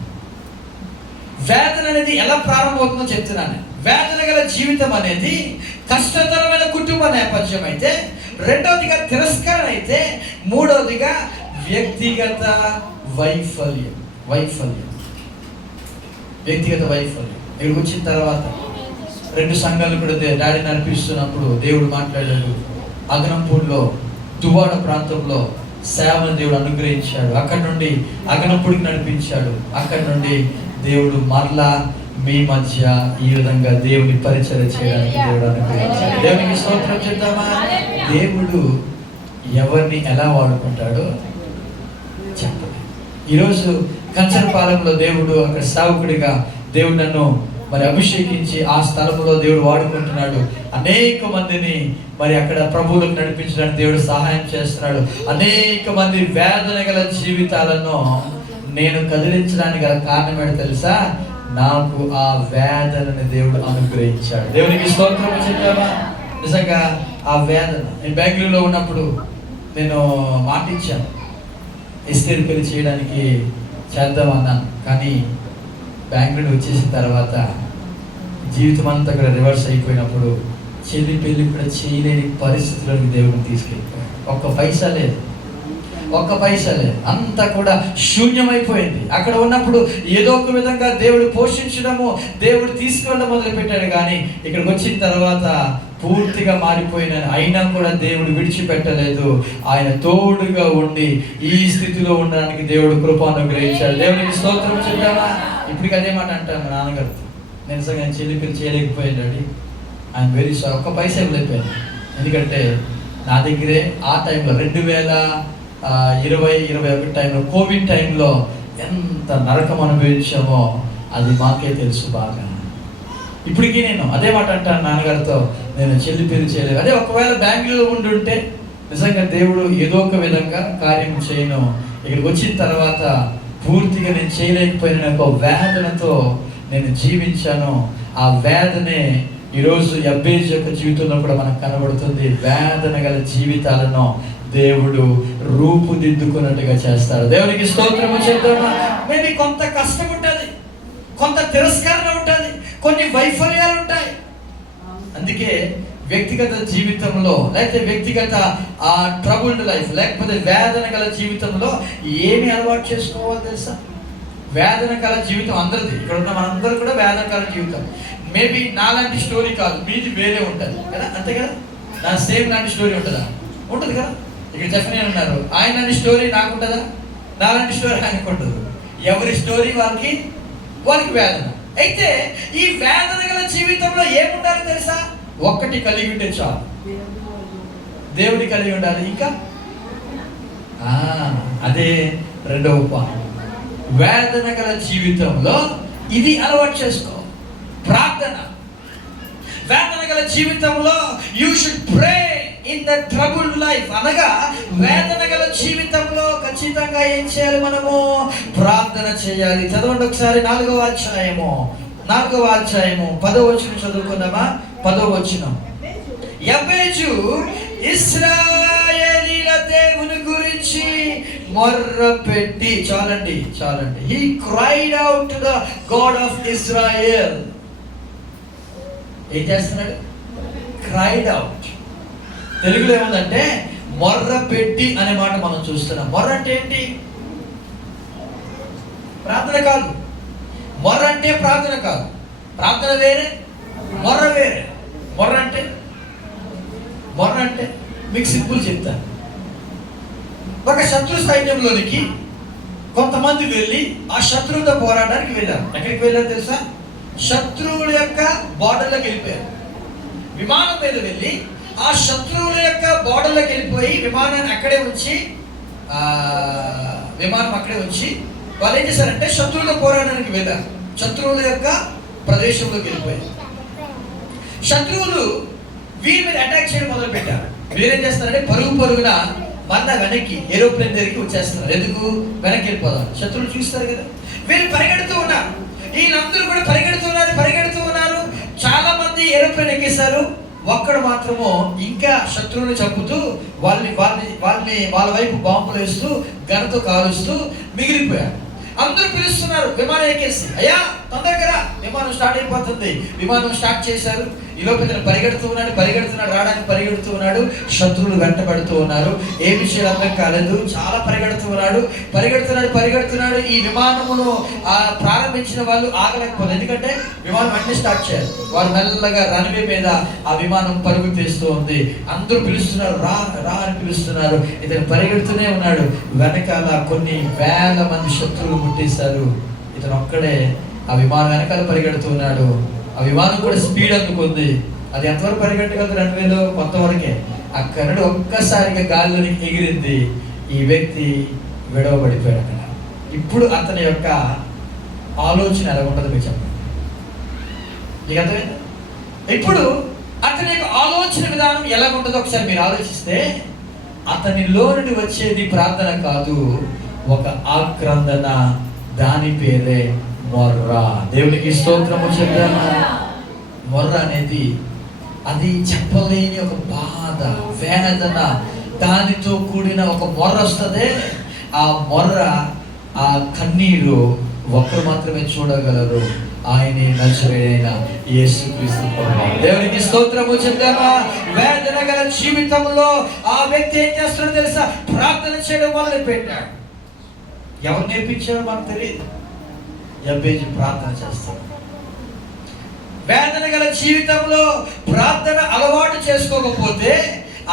వేదన అనేది ఎలా ప్రారంభమవుతుందో చెప్తున్నాను. వేదన గల జీవితం అనేది కష్టతరమైన కుటుంబ నేపథ్యం అయితే, రెండవదిగా తిరస్కరణ అయితే, మూడవదిగా వ్యక్తిగత వైఫల్యం. ఇక్కడికి వచ్చిన తర్వాత 2 సంఘాలు కూడా డాడీ నడిపిస్తున్నప్పుడు దేవుడు మాట్లాడాడు. అగనంపూడిలో దువ్వాడ ప్రాంతంలో సేవను దేవుడు అనుగ్రహించాడు. అక్కడి నుండి అగనంపూడికి నడిపించాడు. అక్కడి నుండి దేవుడు మరలా మీ మధ్య ఈ విధంగా దేవుని పరిచయం చేయడానికి దేవుడు అనుగ్రహించాడు. దేవునికి స్తోత్రం చెప్తామా. దేవుడు ఎవరిని ఎలా వాడుకుంటాడో చెప్పండి. ఈరోజు కంచరపాలెంలో దేవుడు అక్కడ సేవకుడిగా దేవుడు నన్ను మరి అభిషేకించి ఆ స్థలంలో దేవుడు వాడుకుంటున్నాడు. అనేక మందిని మరి అక్కడ ప్రభువులకు నడిపించడానికి దేవుడు సహాయం చేస్తున్నాడు. అనేక మంది వేదన గల జీవితాలను నేను కదిలించడానికి గల కారణం ఏంటో తెలుసా? నాకు ఆ వేదనని దేవుడు అనుగ్రహించాడు. దేవునికి స్తోత్రం చెప్పావా. నిజంగా ఆ వేదన, నేను బెంగళూరులో ఉన్నప్పుడు నేను మాట ఇచ్చాను, ఎస్తేరు పెళ్లి చేయడానికి చేద్దామన్నాను. కానీ బెంగళూరు వచ్చేసిన తర్వాత జీవితం అంతా కూడా రివర్స్ అయిపోయినప్పుడు చెల్లి పెళ్లి కూడా చేయలేని పరిస్థితుల్లోకి దేవుడిని తీసుకెళ్ళిపోయాడు. ఒక్క పైసా లేదు, అంతా కూడా శూన్యమైపోయింది. అక్కడ ఉన్నప్పుడు ఏదో ఒక విధంగా దేవుడు పోషించడము, దేవుడు తీసుకెళ్ళడం మొదలుపెట్టాడు. కానీ ఇక్కడికి వచ్చిన తర్వాత పూర్తిగా మారిపోయిన, అయినా కూడా దేవుడు విడిచిపెట్టలేదు. ఆయన తోడుగా ఉండి ఈ స్థితిలో ఉండడానికి దేవుడు కృప అనుగ్రహించాడు. దేవునికి స్తోత్రం చెప్పావా. ఇప్పటికి అదే మాట అంటాను మా నాన్నగారు, నేను నిజంగా చెల్లి పెళ్లి చేయలేకపోయాడు, ఐఎమ్ వెరీ సారీ. ఒక్క పైసా ఇవ్వలేకపోయాను. ఎందుకంటే నా దగ్గరే ఆ టైంలో 2020-21 టైంలో, కోవిడ్ టైంలో ఎంత నరకం అనుభవించామో అది మాకే తెలుసు బాగా. ఇప్పటికీ నేను అదే మాట అంటాను నాన్నగారితో, నేను చెల్లి పెళ్లి చేయలేదు. అదే ఒకవేళ బెంగళూరులో ఉండుంటే నిజంగా దేవుడు ఏదో ఒక విధంగా కార్యం చేయను. ఇక్కడికి వచ్చిన తర్వాత పూర్తిగా నేను చేయలేకపోయిన ఒక వేదనతో నేను జీవించాను. ఆ వేదనే ఈరోజు యబ్బేజు యొక్క జీవితంలో కూడా మనకు కనబడుతుంది. వేదన గల జీవితాలను దేవుడు రూపుదిద్దుకున్నట్టుగా చేస్తాడు. దేవునికి స్తోత్రము చేద్దామా. మేబీ కొంత కష్టం ఉంటుంది, కొంత తిరస్కరణ ఉంటుంది, కొన్ని వైఫల్యాలు ఉంటాయి. అందుకే వ్యక్తిగత జీవితంలో లేకపోతే వ్యక్తిగత ట్రబుల్డ్ లైఫ్ లేకపోతే వేదన గల జీవితంలో ఏమి అలవాటు చేసుకోవాలో తెలుసా? వేదన గల జీవితం అందరిది, ఇక్కడ ఉన్న మనందరూ కూడా వేదన గల జీవితం. మేబీ నాలాంటి స్టోరీ కాదు, మీది వేరే ఉంటుంది కదా, అంతే కదా. నా సేమ్ లాంటి స్టోరీ ఉంటుందా? ఉంటుంది కదా. ఇక్కడ జఫనే ఉన్నారు, ఆయన లాంటి స్టోరీ నాకు ఉంటుందా? నాలాంటి స్టోరీ ఆయనకు ఉంటుంది. ఎవరి స్టోరీ వాళ్ళకి వేదన. అయితే ఈ వేదన గల జీవితంలో ఏముండాలి తెలుసా? ఒక్కటి కలిగి ఉంటే చాలు, దేవుడి కలిగి ఉండాలి. ఇంకా అదే రెండవ పాయింట్. వేదన గల జీవితంలో ఇది అలవాటు చేసుకో, ప్రార్థన. వేదన గల జీవితంలో you should pray in the troubled life. అనగా వేదన గల జీవితంలో ఖచ్చితంగా ఏం చేయాలి? మనము ప్రార్థన చేయాలి. చదవండి ఒకసారి 4వ అధ్యాయము 10వ వచనం చదువుకుందామా? 10వ వచనం. యబ్బేజు ఇశ్రాయేలీల దేవుని గురించి మొర్ర పెట్టి, చాలండి, he cried out to the God of Israel. ఏం చేస్తున్నాడు? Cried out. తెలుగులో ఏముందంటే మొర్ర పెట్టి అనే మాట మనం చూస్తున్నాం. మొర్ర అంటే ఏంటి? ప్రార్థన కాదు. మొర్ర అంటే ప్రార్థన కాదు. ప్రార్థన వేరే, మొర్ర వేరే. మొర్ర అంటే మీకు సింపుల్ చెప్తాను. ఒక శత్రు సైన్యంలోనికి కొంతమంది వెళ్ళి ఆ శత్రువుతో పోరాడడానికి వెళ్ళారు. ఎక్కడికి వెళ్ళారు తెలుసా? శత్రువుల యొక్క బార్డర్లోకి వెళ్ళిపోయారు. విమానం మీద వెళ్ళి ఆ శత్రువుల యొక్క బార్డర్లోకి వెళ్ళిపోయి విమానాన్ని అక్కడే ఉంచి వాళ్ళు ఏం చేశారంటే శత్రువులతో పోరాడడానికి వెళ్ళారు. శత్రువుల యొక్క ప్రదేశంలోకి వెళ్ళిపోయారు. శత్రువులు వీరి మీద అటాక్ చేయడం మొదలు పెట్టారు. వీరేం చేస్తారంటే పరుగున మళ్ళా వెనక్కి ఏరోప్లేన్ దగ్గరికి వచ్చేస్తున్నారు. ఎందుకు? వెనక్కి వెళ్ళిపోదాం. శత్రువులు చూస్తారు కదా. వీళ్ళు పరిగెడుతూ ఉన్నారు. వీళ్ళందరూ కూడా పరిగెడుతూ ఉన్నారు. చాలా మంది ఏరోప్లేన్ ఎక్కేశారు. ఒక్కడు మాత్రము ఇంకా శత్రువుని చంపుతూ వాళ్ళ వైపు బాంబులు వేస్తూ గన్తో కాలుస్తూ మిగిలిపోయారు. అందరూ పిలుస్తున్నారు విమానం ఎక్కేసి, అయ్యా తొందరగా విమానం స్టార్ట్ అయిపోతుంది. విమానం స్టార్ట్ చేశారు. ఈ లోపల పరిగెడుతున్నాడు, రావడానికి పరిగెడుతూ ఉన్నాడు. శత్రువులు వెంటబడుతూ ఉన్నారు. ఏ విషయాలు అర్థం కాలేదు. చాలా పరిగెడుతున్నాడు. ఈ విమానమును ప్రారంభించిన వాళ్ళు ఆగలేకపోతుంది. ఎందుకంటే విమానం వెంటనే స్టార్ట్ చేయాలి. వారు మెల్లగా రన్వే మీద ఆ విమానం పరుగు తీస్తూ ఉంది. అందరూ పిలుస్తున్నారు, రా అని పిలుస్తున్నారు. ఇతను పరిగెడుతూనే ఉన్నాడు. వెనకాల కొన్ని వేల మంది శత్రువులు ముట్టేశారు. ఇతను ఒక్కడే ఆ విమానం వెనకాల పరిగెడుతూ ఉన్నాడు. ఆ విమానం కూడా స్పీడ్ అందుకుంది. అది ఎంతవరకు పరిగెట్టగలదు? రన్వేలో కొంతవరకే. అక్కడ నుండి ఒక్కసారిగా గాలిలోనికి ఎగిరింది. ఈ వ్యక్తి విడవబడిపోయాడు అక్కడ. ఇప్పుడు అతని యొక్క ఆలోచన ఎలా ఉంటుందో మీకు చెప్పండి. మీకు అర్థమైందా? ఇప్పుడు అతని యొక్క ఆలోచన విధానం ఎలా ఉంటుందో ఒకసారి మీరు ఆలోచిస్తే, అతనిలో నుండి వచ్చేది ప్రార్థన కాదు, ఒక ఆక్రందన. దాని పేరే మొర్ర. దేవునికి స్తోత్రము చెప్తామా. మొర్ర అనేది అది చెప్పలేని ఒక బాధ, వేదన, దానితో కూడిన ఒక మొర్ర వస్తుంది. ఆ మొర్ర, ఆ కన్నీరు ఒక్కరు మాత్రమే చూడగలరు. ఆయనే నజరేయుడైన యేసుక్రీస్తు ప్రభువు. దేవునికి స్తోత్రము చెప్తామా. వేదన గల జీవితంలో ఆ వ్యక్తి ఏం చేస్తాడో తెలుసా? ప్రార్థన చేయడం మొదలు పెట్టాడు. ఎవరు నేర్పించారో మనకు తెలియదు. యబ్బేజు ప్రార్థన చేస్తాడు. వేదన గల జీవితంలో ప్రార్థన అలవాటు చేసుకోకపోతే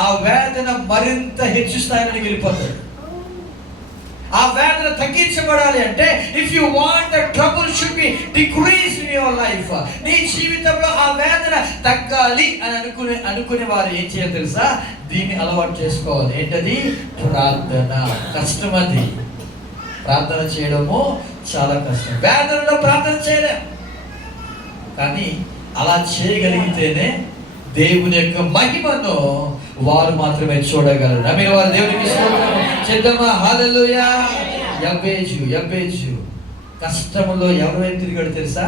ఆ వేదన మరింత హెచ్చు స్థాయిలోకి వెళ్ళిపోతుంది. ఆ వేదన తగ్గించబడాలి అంటే, if you want the trouble should be decrease in your life, నీ జీవితంలో ఆ వేదన తగ్గాలి అని అనుకునే వారు ఏం చేయాలి తెలుసా? దీన్ని అలవాటు చేసుకోవాలి. ఏంటది? ప్రార్థన. కష్టం అది. ప్రార్థన చేయడము చాలా కష్టం. వేదనలో ప్రార్థన చేయలేం. కానీ అలా చేయగలిగితేనే దేవుని యొక్క మహిమను వారు మాత్రమే చూడగలరు. నమ్మిన వారు దేవునికి చేద్దామా? హల్లెలూయా. యబ్బేజు కష్టములో ఎవరి వైపు తిరిగాడు తెలుసా?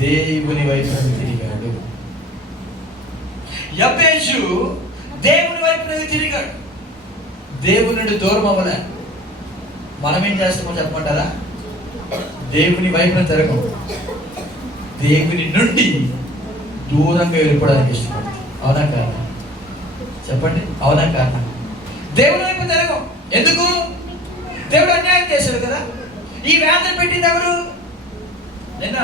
దేవుని వైపు తిరిగాడు. యబ్బేజు దేవుని వైపు తిరిగాడు, దేవుని నుండి దూరం అవ్వలే. మనం ఏం చేస్తామో చెప్పమంటారా? దేవుని వైపున తిరగం, దేవుని నుండి దూరంగా వెళ్ళిపోవడానికి ఇష్టపడతాం. అవునా కాదా? చెప్పండి, అవునా కాదా? దేవుని వైపు తిరగం. ఎందుకు? దేవుడు అన్యాయం చేశాడు కదా. ఈ వేదన పెట్టింది ఎవరు? నిన్న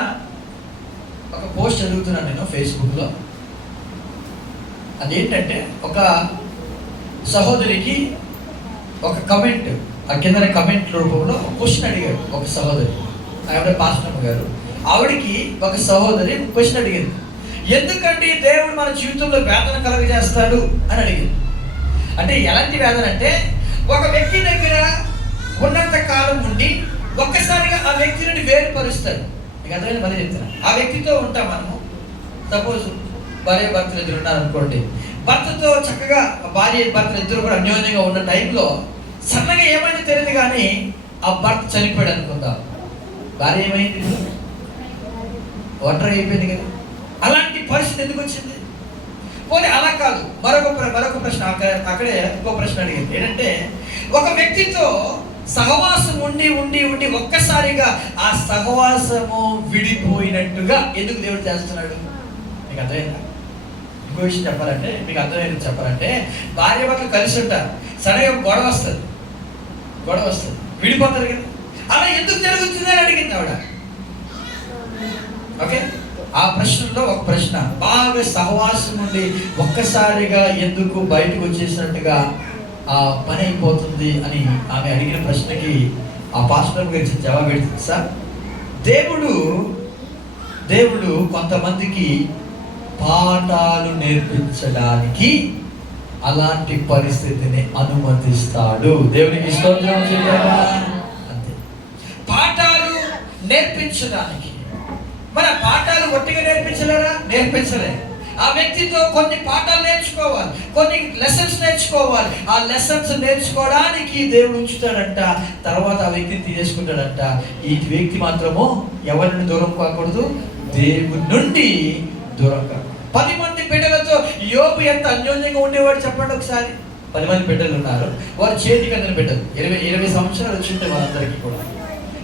ఒక పోస్ట్ చదువుతున్నాను నేను ఫేస్బుక్లో. అదేంటంటే ఒక సహోదరికి ఒక కమెంట్, ఆ కింద కమెంట్ రూపంలో క్వశ్చన్ అడిగాడు ఒక సహోదరి. ఆవిడ పాస్టర్ గారు. ఆవిడికి ఒక సహోదరి క్వశ్చన్ అడిగింది, ఎందుకంటే దేవుడు మన జీవితంలో వేదన కలగజేస్తాడు అని అడిగింది. అంటే ఎలాంటి వేదన అంటే, ఒక వ్యక్తి దగ్గర ఉన్నంత కాలం ఉండి ఒక్కసారిగా ఆ వ్యక్తి నుండి వేరుపరుస్తాడు. మీకు అర్థమైంది? మళ్ళీ చెప్తున్నా. ఆ వ్యక్తితో ఉంటాం మనము. సపోజ్ భార్య భర్తలు ఇద్దరు ఉన్నారు అనుకోండి. భర్తతో చక్కగా భార్య భర్తలు ఇద్దరు కూడా అన్యోన్యంగా ఉన్న టైంలో సన్నగా ఏమైంది తెలియదు కానీ ఆ భర్త చనిపోయాడు అనుకుందాం. భార్య ఏమైంది? ఒంటరి అయిపోయింది కదా. అలాంటి పరిస్థితి ఎందుకు వచ్చింది? పోనీ అలా కాదు, మరొక ప్రశ్న అక్కడే ఇంకో ప్రశ్న అడిగింది. ఏంటంటే, ఒక వ్యక్తితో సహవాసం ఉండి ఉండి ఉండి ఒక్కసారిగా ఆ సహవాసము విడిపోయినట్టుగా ఎందుకు దేవుడు చేస్తున్నాడు? మీకు అర్థమైందా? ఇంకో విషయం చెప్పాలంటే, మీకు అర్థమైంది చెప్పాలంటే, భార్య భర్తలు కలిసి ఉంటారు, సడన్గా గొడవ వస్తుంది, విడిపోతారు కదా. అలా ఎందుకు జరుగుతుంది అని అడిగింది ఆవిడ. ఓకే, ఆ ప్రశ్నలో ఒక ప్రశ్న, బాగా సహవాసం నుండి ఒక్కసారిగా ఎందుకు బయటకు వచ్చేసినట్టుగా ఆ పని అయిపోతుంది అని ఆమె అడిగిన ప్రశ్నకి ఆ పాస్టర్ గారి జవాబు ఏంటి సార్? దేవుడు కొంతమందికి పాఠాలు నేర్పించడానికి అలాంటి పరిస్థితిని అనుమతిస్తాడు. దేవునికి స్తోత్రం చెప్తారా? అంతే, పాఠాలు నేర్పించడానికి. మన పాఠాలు ఒట్టిగా నేర్పించలే. ఆ వ్యక్తితో కొన్ని పాఠాలు నేర్చుకోవాలి, కొన్ని లెసన్స్ నేర్చుకోవాలి. ఆ లెసన్స్ నేర్చుకోవడానికి దేవుడు ఉంచుతాడంట. తర్వాత ఆ వ్యక్తిని తీసేసుకుంటాడంట. ఈ వ్యక్తి మాత్రము ఎవరి నుండి దూరం కాకూడదు, దేవుడి నుండి దూరం కాకూడదు. 10 మంది బిడ్డలతో యోబు ఎంత అన్యోన్యంగా ఉండేవాడు చెప్పండి ఒకసారి. 10 మంది బిడ్డలు ఉన్నారు, వారు చేతికి అందిన బిడ్డలు. 20 సంవత్సరాలు వచ్చింటే వాళ్ళందరికీ కూడా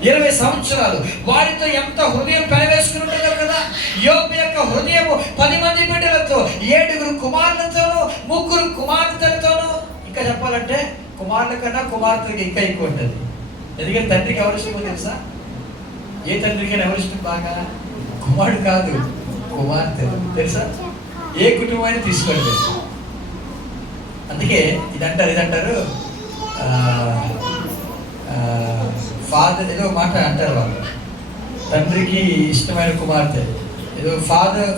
20 సంవత్సరాలు వారితో ఎంత హృదయం పెనవేసుకుని ఉండేవారు కదా. యోబు యొక్క హృదయం 10 మంది బిడ్డలతో, 7 కుమారులతోనూ, 3 కుమార్తెలతోనూ. ఇంకా చెప్పాలంటే కుమారుల కన్నా కుమార్తెలకి ఇంకా ఎక్కువ ఉంటుంది. ఎందుకంటే తండ్రికి ఎవరు ఇష్టమో తెలుసా? ఏ తండ్రికైనా ఎవరు ఇష్టం బాగా? కుమారుడు కాదు, కుమార్తె. తెలుసా? ఏ కుటుంబాన్ని తీసుకోండి. అందుకే ఇదంటారు ఫాదర్, ఏదో మాట అంటారు వాళ్ళు, తండ్రికి ఇష్టమైన కుమార్తె ఏదో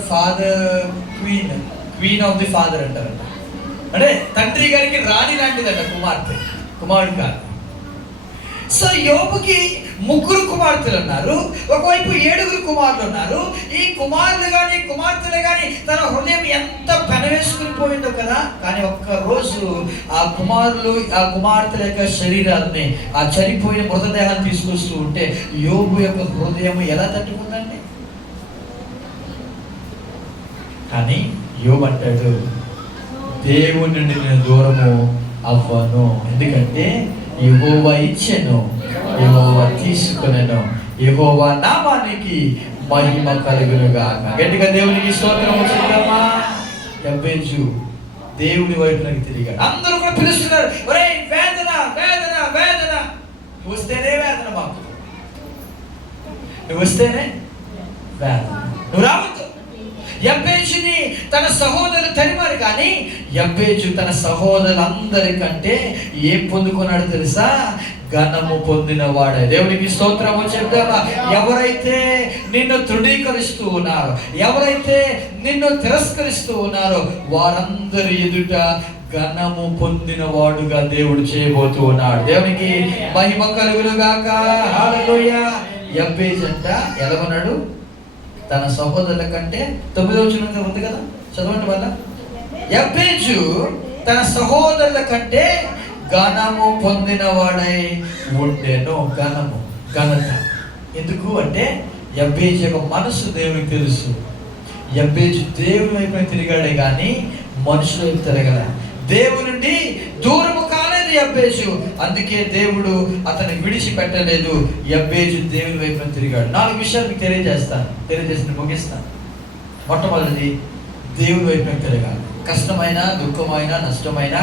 father queen of the father అంటారు. అంటే తండ్రి గారికి రాణి లాంటిదంట కుమార్తె, కుమారుడు కాదు. సో యోబుకి 3 కుమార్తెలు ఉన్నారు, ఒకవైపు 7 కుమారులు ఉన్నారు. ఈ కుమారులు కానీ కుమార్తెలు కానీ తన హృదయం ఎంత పెనవేసుకుని పోయిందో కదా. కానీ ఒక్కరోజు ఆ కుమారులు, ఆ కుమార్తెల యొక్క శరీరాలని, ఆ చనిపోయిన మృతదేహాన్ని తీసుకొస్తూ ఉంటే యోబు యొక్క హృదయం ఎలా తట్టుకుందండి? కానీ యోబు అంటాడు, దేవుని నుండి నేను దూరము అవ్వను. ఎందుకంటే యెహోవా ఇచ్చెను, యెహోవా తీసుకొనెను, యెహోవా నామానికి మహిమ కలుగునుగాక. గట్టిగా దేవునికి స్తోత్రం చెప్తామా? యబ్బేజు దేవుని వైపునకి తిరిగాడు. అందరూ కూడా పిలుస్తున్నారు, ఒరేయ్ వేదన వేదన వేదన. నువ్వు వస్తేనే వేదన మాకు, నువ్వు వస్తేనే వేదన, నువ్వు రావద్దు. యబ్బేజుని తన సహోదరులు తరిమారు, కానీ యబ్బేజు తన సహోదరులందరికంటే ఏం పొందుకున్నాడు తెలుసా? ఘనము పొందిన వాడే. దేవునికి స్తోత్రము చెప్తావా? ఎవరైతే నిన్ను తృణీకరిస్తూ ఉన్నారో, ఎవరైతే నిన్ను తిరస్కరిస్తూ ఉన్నారో వారందరి ఎదుట ఘనము పొందిన వాడుగా దేవుడు చేయబోతూ ఉన్నాడు. దేవునికి మహిమ కలుగునుగాక. హల్లెలూయా. యబ్బేజు అంట ఎలా ఉన్నాడు? తన సహోదరుల కంటే 9వ వచనం ఉంది కదా, చదవండి వల్ల. యబ్బేజు తన సహోదరుల కంటే ఘనము పొందిన వాడై ఉండెను. ఘనము, ఘనత. ఎందుకు అంటే యబ్బేజు యొక్క మనసు దేవునికి తెలుసు. యబ్బేజు దేవుని వైపు తిరిగాడే కానీ మనుషుల వైపు తిరగల. దేవుని నుండి దూరము కాలేదు యబ్బేజు. అందుకే దేవుడు అతన్ని విడిచిపెట్టలేదు. యబ్బేజు దేవుని వైపు తిరిగాడు. 4 విషయాలు మీకు తెలియజేసి ముగిస్తాను. మొట్టమొదటిది, దేవుని వైపు తిరగాలి. కష్టమైన, దుఃఖమైన, నష్టమైన,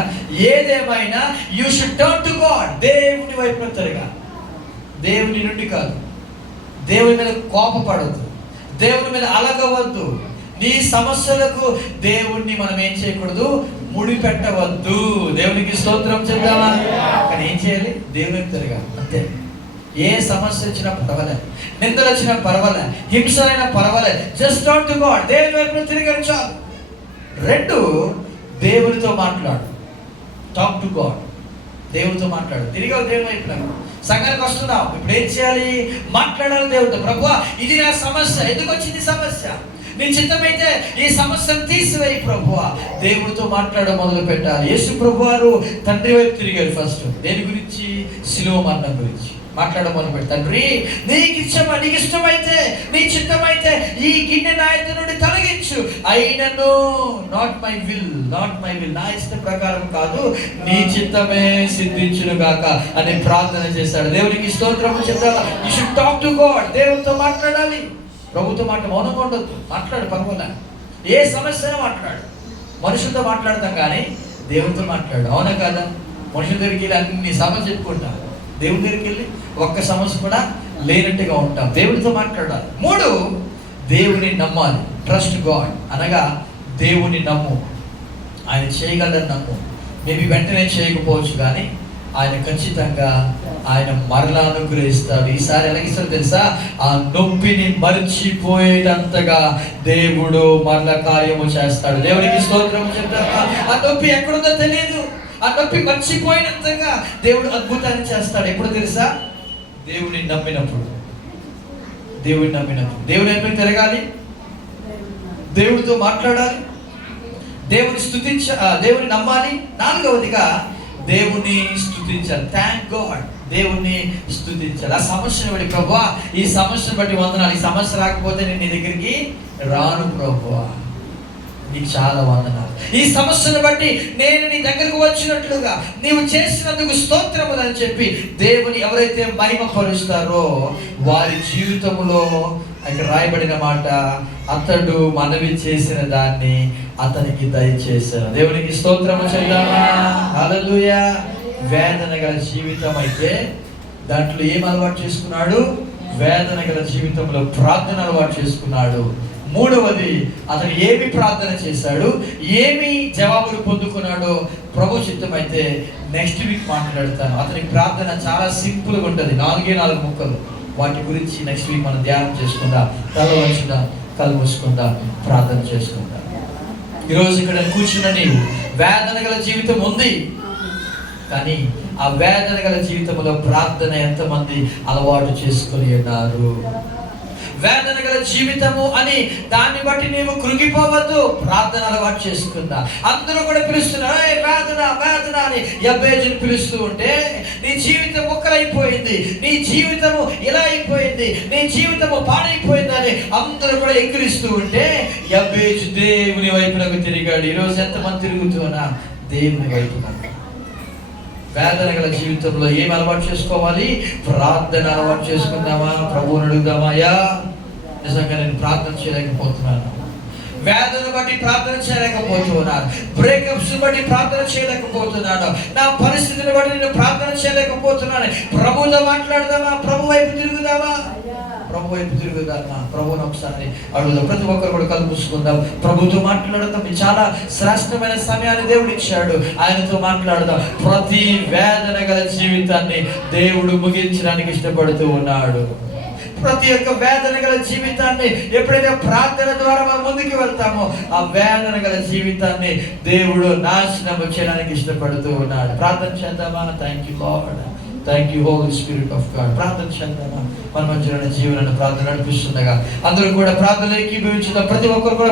ఏదేమైనా you should turn to God. దేవుని వైపు తిరగాలి. దేవుని నుండి కాదు. దేవుని మీద కోపపడద్దు, దేవుని మీద అలగవద్దు. నీ సమస్యలకు దేవుణ్ణి మనం ఏం చేయకూడదు, ముడిపెట్టవద్దు. దేవునికి స్తోత్రం చెప్దామా? కానీ ఏం చేయాలి? దేవుని తిరగాలి అంతే. ఏ సమస్య వచ్చినా పర్వాలేదు, నిందలు వచ్చినా పర్వాలేదు, హింస అయినా పర్వాలేదు, జస్ట్ టర్న్ టు గాడ్. దేవుని వైపు తిరిగాడు చాలు. 2, దేవునితో మాట్లాడు. Talk to God. దేవునితో మాట్లాడు. తిరిగావు దేవుని వైపు. సంఘానికి వస్తున్నావు, ఇప్పుడు ఏం చేయాలి? మాట్లాడాలి దేవుడితో. ప్రభువా, ఇది నా సమస్య, ఎందుకు వచ్చింది సమస్య? నీ చిత్తమైతే ఈ సమస్యను తీసివేయి ప్రభువా. దేవుడితో మాట్లాడడం మొదలు పెట్టాలి. యేసు ప్రభువారు తండ్రి వైపు తిరిగారు ఫస్ట్. దేని గురించి? శిలువ మరణం గురించి మాట్లాడడం మొదలు పెట్టి, తండ్రి నీకు ఇష్టమైతే, నీ చిత్తమైతే ఈ గిన్నె నా ఎదుట నుండి తొలగించు. అయినను నాట్ మై విల్, నా ఇష్ట ప్రకారం కాదు, నీ చిత్తమే సిద్ధించును గాక అని ప్రార్థన చేశాడు. దేవునికి స్తోత్రము చెప్తావా? You should talk to God. దేవునితో మాట్లాడాలి. ప్రభుతో మాట మౌనంగా ఉండొద్దు. మాట్లాడు పర్వాలే. ఏ సమస్య మాట్లాడు. మనుషులతో మాట్లాడతాం కానీ దేవునితో మాట్లాడు. అవునా కాదా? మనుషుల దగ్గరికి వెళ్ళి అన్ని సమస్య చెప్పుకుంటాం. దేవుని దగ్గరికి వెళ్ళి ఒక్క సమస్య కూడా లేనట్టుగా ఉంటాం. దేవుడితో మాట్లాడాలి. 3, దేవుని నమ్మాలి. Trust God. అనగా దేవుని నమ్ము. ఆయన చేయగలని నమ్ము. మేబీ వెంటనే చేయకపోవచ్చు కానీ ఆయన ఖచ్చితంగా ఆయన మరలా అనుగ్రహిస్తాడు. ఈసారి ఎలాగిస్తాడు తెలుసా? ఆ నొప్పిని మర్చిపోయేటంతగా దేవుడు మరల కార్యము చేస్తాడు. దేవునికి స్తోత్రం చెప్తారా? ఆ నొప్పి ఎక్కడుందో తెలియదు. ఆ నొప్పి మర్చిపోయినంతగా దేవుడు అద్భుతాన్ని చేస్తాడు. ఎప్పుడు తెలుసా? దేవుని నమ్మినప్పుడు. దేవుని వైపు తిరగాలి, దేవుడితో మాట్లాడాలి, దేవుని నమ్మాలి. 4వదిగా దేవుని స్తుతించాలి. Thank God. దేవుణ్ణి స్తుతించాలి. ఆ సమస్యను బట్టి, ప్రభువా ఈ సమస్యను బట్టి వందనాలు. ఈ సమస్య రాకపోతే నేను నీ దగ్గరికి రాను ప్రభువా, నీకు చాలా వందనాలు. ఈ సమస్యను బట్టి నేను నీ దగ్గరకు వచ్చినట్లుగా నీవు చేసినందుకు స్తోత్రములు అని చెప్పి దేవుని ఎవరైతే మహిమ పరుస్తారో వారి జీవితంలో ఇక్కడ రాయబడిన మాట, అతడు మనవి చేసిన దాన్ని అతనికి దయచేశారు. దేవునికి స్తోత్రము చెల్లామా? హల్లెలూయా. వేదన గల జీవితం అయితే దాంట్లో ఏం అలవాటు చేసుకున్నాడు? వేదన గల జీవితంలో ప్రార్థన అలవాటు చేసుకున్నాడు. 3వది, అతను ఏమి ప్రార్థన చేశాడు, ఏమి జవాబులు పొందుకున్నాడో ప్రభు చిత్తం అయితే నెక్స్ట్ వీక్ మాట్లాడతాను. అతనికి ప్రార్థన చాలా సింపుల్గా ఉంటుంది. 4 ముక్కలు. వాటి గురించి నెక్స్ట్ వీక్ మనం ధ్యానం చేసుకుందాం. తల వంచుదాం, కళ్ళు మూసుకుందాం, ప్రార్థన చేసుకుందాం. ఈరోజు ఇక్కడ కూర్చున్న నీవు వేదన గల జీవితం ఉంది, కానీ ఆ వేదన గల జీవితంలో ప్రార్థన ఎంతమంది అలవాటు చేసుకొని ఉన్నారు? వేదన గల జీవితము అని దాన్ని బట్టి నీవు కృంగిపోవద్దు. ప్రార్థన అలవాటు చేసుకుందా. అందరూ కూడా పిలుస్తున్నారు, వేదన అని యబ్బేజుని పిలుస్తూ ఉంటే నీ జీవితం ఒక్కరైపోయింది, నీ జీవితము ఇలా అయిపోయింది, నీ జీవితము పాడైపోయింది అని అందరూ కూడా ఎక్కిరిస్తూ ఉంటే యబ్బేజు దేవుని వైపునకు తిరిగాడు. ఈరోజు ఎంతమంది తిరుగుతున్నా దేవుని వైపున. వేదన గల జీవితంలో ఏం అలవాటు చేసుకోవాలి? ప్రార్థన అలవాటు చేసుకుందామా? ప్రభువుని అడుగుదామా? అయ్యా నిజంగా నేను ప్రార్థన చేయలేకపోతున్నాను, వేదన బట్టి ప్రార్థన చేయలేకపోతున్నాను, బ్రేకప్స్ బట్టి ప్రార్థన చేయలేకపోతున్నాను, నా పరిస్థితిని బట్టి నేను ప్రార్థన చేయలేకపోతున్నాను. ప్రభుతో మాట్లాడదామా? ప్రభు వైపు తిరుగుదామా? ప్రభువుని ఒకసారి అడుగుదాం. ప్రతి ఒక్కరు కూడా కళ్ళు మూసుకుందాం, ప్రభుతో మాట్లాడదాం. చాలా శ్రేష్టమైన సమయాన్ని దేవుడు ఇచ్చాడు, ఆయనతో మాట్లాడదాం. ప్రతి వేదన గల జీవితాన్ని దేవుడు ముగించడానికి ఇష్టపడుతూ ఉన్నాడు. ప్రతి ఒక్క వేదన గల జీవితాన్ని ఎప్పుడైతే ప్రార్థన ద్వారా మనం ముందుకు వెళ్తామో ఆ వేదన గల జీవితాన్ని దేవుడు నాశనం చేయడానికి ఇష్టపడుతూ ఉన్నాడు. ప్రార్థన చేద్దామా? Thank you lord, thank you holy spirit of God. ప్రార్థన చేద్దామా? మన మధ్యలోని జీవనాన్ని ప్రార్థన నడిపిస్తుండగా అందరూ కూడా ప్రార్థన ఏకీభవించుదాం. ప్రతి ఒక్కరు కూడా